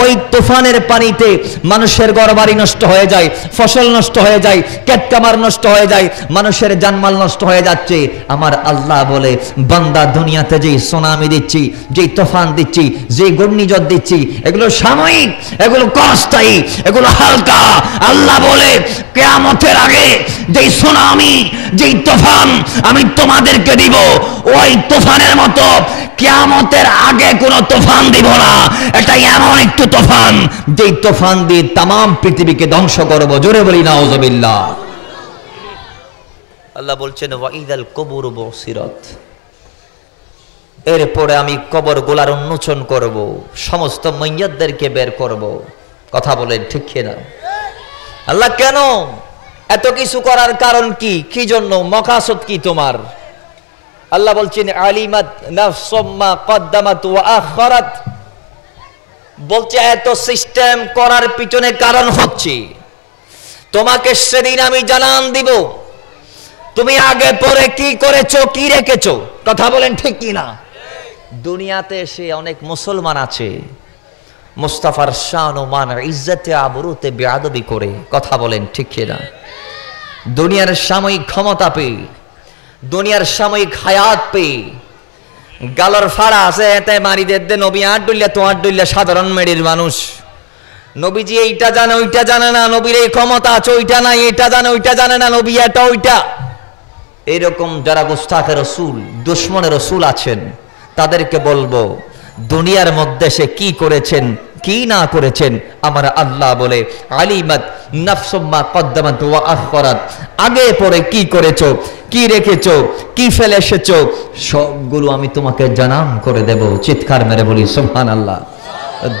ওই তুফানের পানিতে মানুষের ঘরবাড়ি নষ্ট হয়ে যায়, ফসল নষ্ট হয়ে যায়, ক্ষেতখামার নষ্ট হয়ে যায়, মানুষের জানমাল নষ্ট হয়ে যাচ্ছে। আমার আল্লাহ বলে বান্দা দুনিয়াতে যেই সুনামি দিচ্ছি, যেই তুফান দিচ্ছি, যেই ঘূর্ণিঝড় দিচ্ছি, এগুলো সাময়িক, এগুলো ক্ষণস্থায়ী, এগুলো হালকা। আল্লাহ বলে কিয়ামতের আগে যেই সুনামি, যেই তুফান আমি তোমাদেরকে দিব, ওই তুফানের মতো, কিয়ামতের আগে কোনো তুফান দিব না। এটা এমন একটু তুফান, যেই তুফান দিয়ে তামাম পৃথিবীকে ধ্বংস করব। জোরে বলি নাউজুবিল্লাহ। আল্লাহ বলছেন ওয়াইদাল কবুর বুসিরাত, এরপরে আমি কবর গুলার উন্মোচন করব, সমস্ত মাইয়াতদেরকে বের করব। কথা বলেন ঠিক কিনা? আল্লাহ কেন এত কিছু করার কারণ কি? কি জন্য? মাকাসদ কি তোমার? আল্লাহ বলছেন আলিমাত নাফসুম মা কদ্দামাত ওয়া আখারাত, বলছে এত সিস্টেম করার পিছনে কারণ হচ্ছে তোমাকে সেদিন আমি জানান দিব তুমি আগে পরে কি করেছো, কি রেখেছো। কথা বলেন ঠিক কি না? দুনিয়াতে এসে অনেক মুসলমান আছে মুস্তাফার শান ও মান ইজ্জতে আবরুতে বেয়াদবি করে। কথা বলেন ঠিক কি না? দুনিয়ার সাময়িক ক্ষমতা পেয়ে, দুনিয়ার সাময়িক হায়াত পেয়ে গালর ফাড়া আছে এতে মারিদের দে নবী আট ডুল্লা তো আট ডুল্লা সাধারণ মেডির মানুষ। নবীজি এইটা জানে ওইটা জানে না, নবীর এই ক্ষমতা আছে ওইটা নাই, এটা জানে ওইটা জানে না, নবী এটা ওইটা। এরকম যারা গুস্তাখে রসুল, দুশ্মনে রসুল আছেন, তাদেরকে বলবো দুনিয়ার মধ্যে সে কি করেছেন কি না করেছেন আমার আল্লাহ বলে আলিমাত নাফসুম মা কদ্দামাত ওয়া আখারাত, আগে পরে কি করেছো, কি রেখেছো, কি ফেলে এসেছো, সবগুলো আমি তোমাকে জানান করে দেব। চিৎকার মেরে বলি সুবহানাল্লাহ।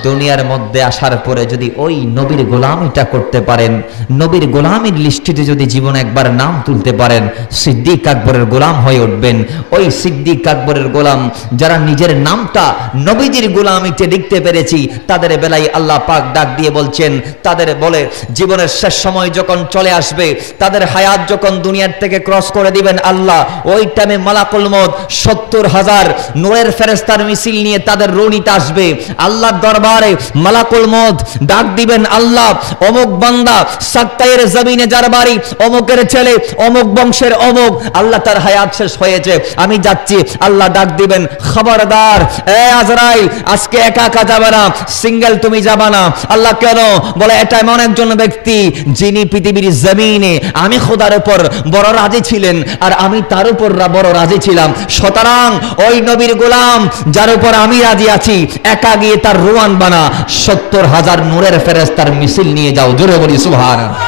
দুনিয়ার মধ্যে আসার পরে যদি ওই নবীর গোলামিটা করতে পারেন, নবীর গোলামির লিস্টিতে যদি জীবনে একবার নাম তুলতে পারেন, সিদ্দিক আকবরের গোলাম হয়ে উঠবেন। ওই সিদ্দিক আকবরের গোলাম যারা নিজের নামটা নবীজির গোলামিতে লিখতে পেরেছি, তাদের বেলায় আল্লাহ পাক ডাক দিয়ে বলছেন, তাদের বলে জীবনের শেষ সময় যখন চলে আসবে, তাদের হায়াত যখন দুনিয়ার থেকে ক্রস করে দিবেন আল্লাহ, ওই টাইমে মালাকুল মউত 70,000 নূরের ফেরেশতার মিছিল নিয়ে তাদের রূহ নিতে আসবে। আল্লাহ দরবারে মালাকুল মউত ডাক দিবেন, আল্লাহ অমুক বান্দা সাক্তায়ের জমিনে যার বাড়ি, অমুকের ছেলে, অমুক বংশের অমুক, আল্লাহ তার হায়াত শেষ হয়েছে, আমি যাচ্ছি। আল্লাহ ডাক দিবেন, খবরদার এ আজরাইল, আজকে একা একা যাবে না, সিঙ্গেল তুমি যাবে না। আল্লাহ কেন? বলে এটা এমন একজন ব্যক্তি যিনি পৃথিবীর জমিনে আমি খোদার উপর বড় রাজি ছিলেন আর আমি তার উপর বড় রাজি ছিলাম, সুতরাং ওই নবীর গোলাম যার উপর আমি রাজি আছি, একা গিয়ে তার রূহ বানা 70,000 নূরের ফেরেশতার মিছিল নিয়ে যাও। জোরে বলি সুবহানাল্লাহ।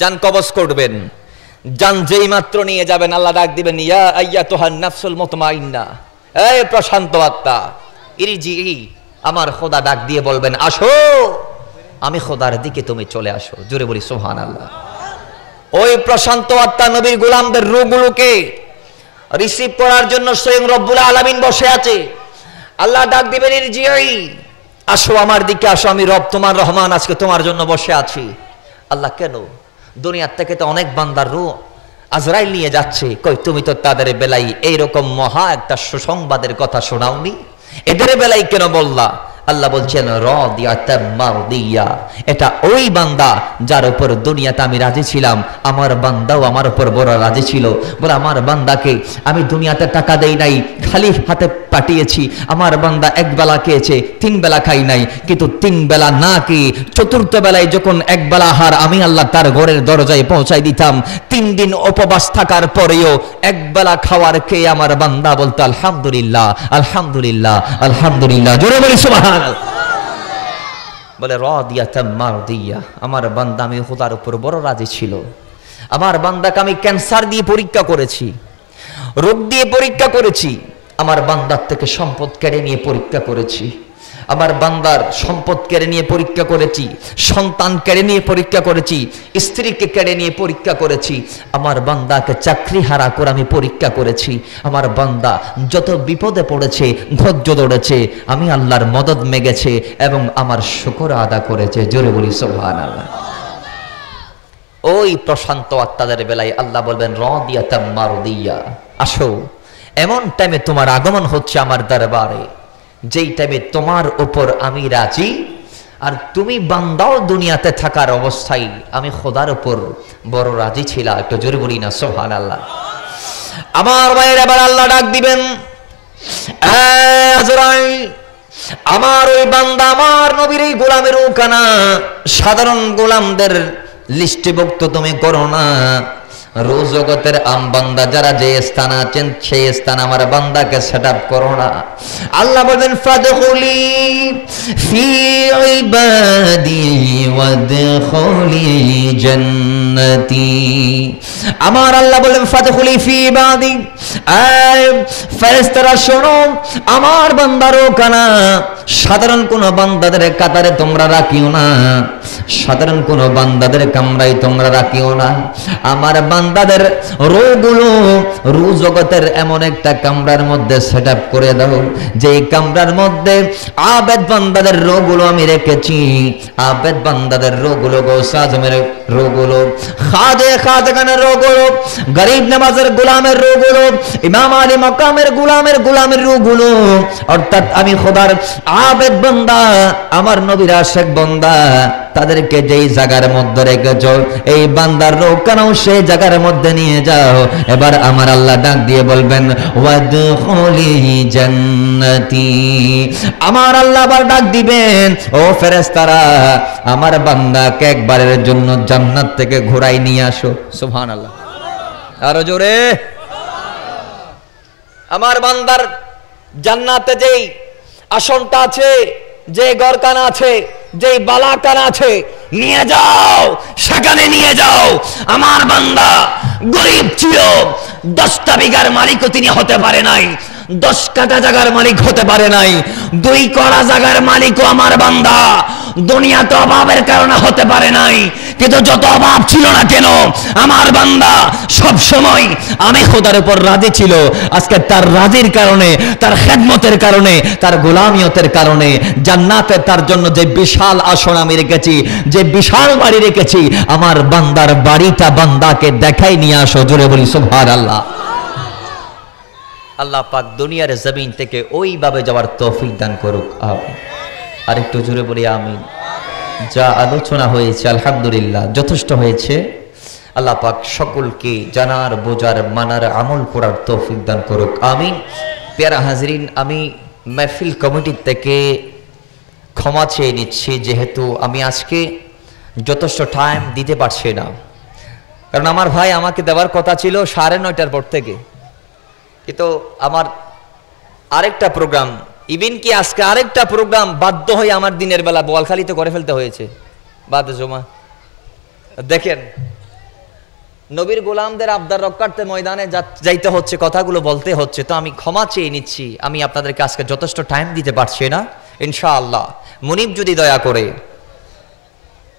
জান কবজ করবেন, জান যেই মাত্র নিয়ে যাবেন আল্লাহ ডাক দিবেন, ইয়া আইয়াতুহান নাফসুল মুতমাইন্না, এই প্রশান্ত আত্মা ইরজিই, আমার খোদা ডাক দিয়ে বলবেন আসো, আমি খোদার দিকে তুমি চলে আসো। জোরে বলি সুবহানাল্লাহ। ওই প্রশান্ত আত্মা নবীর গোলামদের রূহগুলোকে রিসিভ করার জন্য স্বয়ং রব্বুল আলামিন বসে আছে। আল্লাহ ডাক দিবেন ইরজিই, আসো আমার দিকে আসো, আমি রব তোমার রহমান আজকে তোমার জন্য বসে আছি। আল্লাহ কেন? দুনিয়ার থেকে তো অনেক বান্দার রূহ আজরাইল নিয়ে যাচ্ছে, কই তুমি তো তাদের বেলায় এইরকম মহা একটা সুসংবাদের কথা শোনাওনি, এদের বেলায় কেন বললা? আল্লাহ বলছেন রাদিয়াতাম মারদিয়া, এটা ওই বান্দা যার উপর দুনিয়াতে আমি রাজি ছিলাম, আমার বান্দাও আমার উপর বড় রাজি ছিল। বলে আমার বান্দাকে আমি দুনিয়াতে টাকা দেই নাই, খালি হাতে পাঠিয়েছি। আমার বান্দা এক বেলা খেয়েছে, 3 বেলা খাই নাই, কিন্তু 3 বেলা না খেয়ে 4th বেলায় যখন এক বেলা আহার আমি আল্লাহ তার ঘরের দরজায় পৌঁছাই দিতাম, 3 দিন উপবাস থাকার পরেও এক বেলা খাওয়ার খেয়ে আমার বান্দা বলতো আলহামদুলিল্লাহ আলহামদুলিল্লাহ আলহামদুলিল্লাহ। জোরে বলি সুবহানাল্লাহ। বলে রাদিয়াতাম মারদিয়া, আমার বান্দা আমি খোদার উপর বড় রাজি ছিল। আমার বান্দাকে আমি ক্যান্সার দিয়ে পরীক্ষা করেছি, রোগ দিয়ে পরীক্ষা করেছি, আমার বান্দার থেকে সম্পদ কেড়ে নিয়ে পরীক্ষা করেছি, আমার বান্দার সম্পদ কেড়ে নিয়ে পরীক্ষা করেছি, সন্তান কেড়ে নিয়ে পরীক্ষা করেছি, স্ত্রীকে কেড়ে নিয়ে পরীক্ষা করেছি, আমার বান্দাকে চাকরি হারা করে আমি পরীক্ষা করেছি। আমার বান্দা যত বিপদে পড়েছে, ধৈর্য ধরেছে, আমি আল্লাহর মদদ মেগেছে এবং আমার শুকর আদা করেছে। জোরে বলি সুবহানাল্লাহ। ওই প্রশান্ত আত্মাদের বেলায় আল্লাহ বলবেন রাদিয়াতাম মারদিয়া, আসো, এমন টাইমে তোমার আগমন হচ্ছে আমার দরবারে, যেই টাইমে তোমার উপর আমি রাজি, আর তুমি বান্দাও দুনিয়াতে থাকার অবস্থায় আমি খোদার উপর বড় রাজি ছিলাম। একটু জোরে বলি না সুবহানাল্লাহ। আমার ভাইয়ের এবার আল্লাহ ডাক দিবেন, আজরাইল, আমার ওই বান্দা আমার নবীর এই গোলামের ওখানা সাধারণ গোলামদের লিস্টিভুক্ত তুমি করো না, রোজ জগতের আম বান্দা যারা যে স্থান আছেন সেই স্থান আমার বান্দাকে সেটআপ করো না। আল্লাহ বলেন ফাদখুলি ফি ইবাদি ওয়াদখুলি জান্নাতি। আমার আল্লাহ বলেন ফাদখুলি ফি ইবাদি, আয় ফেরেশতারা শোনো, আমার বান্দারও কানা সাধারণ কোন বান্দাদের কাতারে তোমরা রাখিও না, সাধারণ কোন বান্দাদের কামরায় তোমরা রাখিও না। আমার বান্দাদের রোগুলো রু জগতের এমন একটা কামরার মধ্যে সেটআপ করে দাও, যে কামরার মধ্যে আবেদ বান্দাদের রোগুলো আমি রেখেছি। আবেদ বান্দাদের রোগুলো, গৌস আজমের রোগুলো, খাজেখানের রোগুলো, গরিব নামাজের গোলামের রোগুলো, ইমাম আলী মাকামের গোলামের রোগুলো, অর্থাৎ আমি খোদার আবেদ বান্দা, আমার নবীর আশিক বান্দা, তাদেরকে যেই জায়গার মধ্যে রেখেছ এই বান্দার রোগ কেন সেই জায়গার মধ্যে নিয়ে যাও। এবার আমার আল্লাহ ডাক দিয়ে বলবেন ওয়াদখুলি জান্নাতি। আমার আল্লাহ আবার ডাক দিবেন, ও ফেরেশতারা আমার বান্দাকে একবারের জন্য জান্নাত থেকে ঘোরাই নিয়ে আসো। সুবহানাল্লাহ, আরো জোরে। আমার বান্দার জান্নাতে যেই আসনটা আছে, যে গরকানা আছে, যে বালাকানা আছে, নিয়ে যাও, সেখানে নিয়ে যাও। আমার বান্দা গরিব ছিল, 10টা বিঘার মালিকও তিনি হতে পারে নাই, 10 কাঠা জায়গার মালিক হতে পারে নাই, 2 কড়া জায়গার মালিকও আমার বান্দা দুনিয়াতে অভাবের কারণে হতে পারে নাই। কিন্তু যত অভাব ছিল না কেন আমার বান্দা সব সময় আমি খোদার উপর রাজি ছিল। আজকে তার রাজির কারণে, তার খেদমতের কারণে, তার গোলামিয়তের কারণে জান্নাতে তার জন্য যে বিশাল আসন আমি রেখেছি, যে বিশাল বাড়ি রেখেছি, আমার বান্দার বাড়িটা বান্দাকে দেখাই নিয়ে আসো। জোরে বলি সুবহানাল্লাহ। আল্লাহ পাক দুনিয়ার জমিন থেকে ওইভাবে যাওয়ার তৌফিক দান করুক, আমিন। আর একটু জোরে বলি আমিন। যা আলোচনা হয়েছে আলহামদুলিল্লাহ যথেষ্ট হয়েছে। আল্লাহ পাক সকলকে জানার, বোঝার, মানার, আমল করার তৌফিক দান করুক, আমিন। প্যারা হাজরিন, আমি মাহফিল কমিটির থেকে ক্ষমা চেয়ে নিচ্ছি, যেহেতু আমি আজকে যথেষ্ট টাইম দিতে পারছি না। কারণ আমার ভাই আমাকে দেওয়ার কথা ছিল 9:30টার পর থেকে, কিন্তু আমার আরেকটা প্রোগ্রাম, ইভেন কি আজকে আরেকটা প্রোগ্রাম বাধ্য হয়ে আমার দিনের বেলা বোয়ালখালীতে করে ফেলতে হয়েছে বাদে জমা। দেখেন, নবীর গোলামদের আবদার রক্ষার্থে ময়দানে যাইতে হচ্ছে, কথাগুলো বলতে হচ্ছে, তো আমি ক্ষমা চেয়ে নিচ্ছি। আমি আপনাদেরকে আজকে যথেষ্ট টাইম দিতে পারছি না। ইনশাআল্লাহ মুনিব যদি দয়া করে,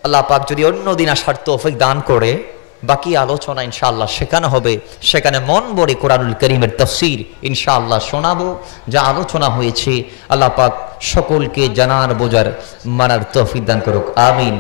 আল্লাহ পাক যদি অন্য দিন আসার তৌফিক দান করে, বাকি আলোচনা ইনশাআল্লাহ শেখানো হবে। সেখানে মন ভরে কোরআনুল কারীমের তাফসীর ইনশাআল্লাহ শোনাবো। যা আলোচনা হয়েছে আল্লাহ পাক সকলকে জানার, বোঝার, মানার তৌফিক দান করুক, আমিন।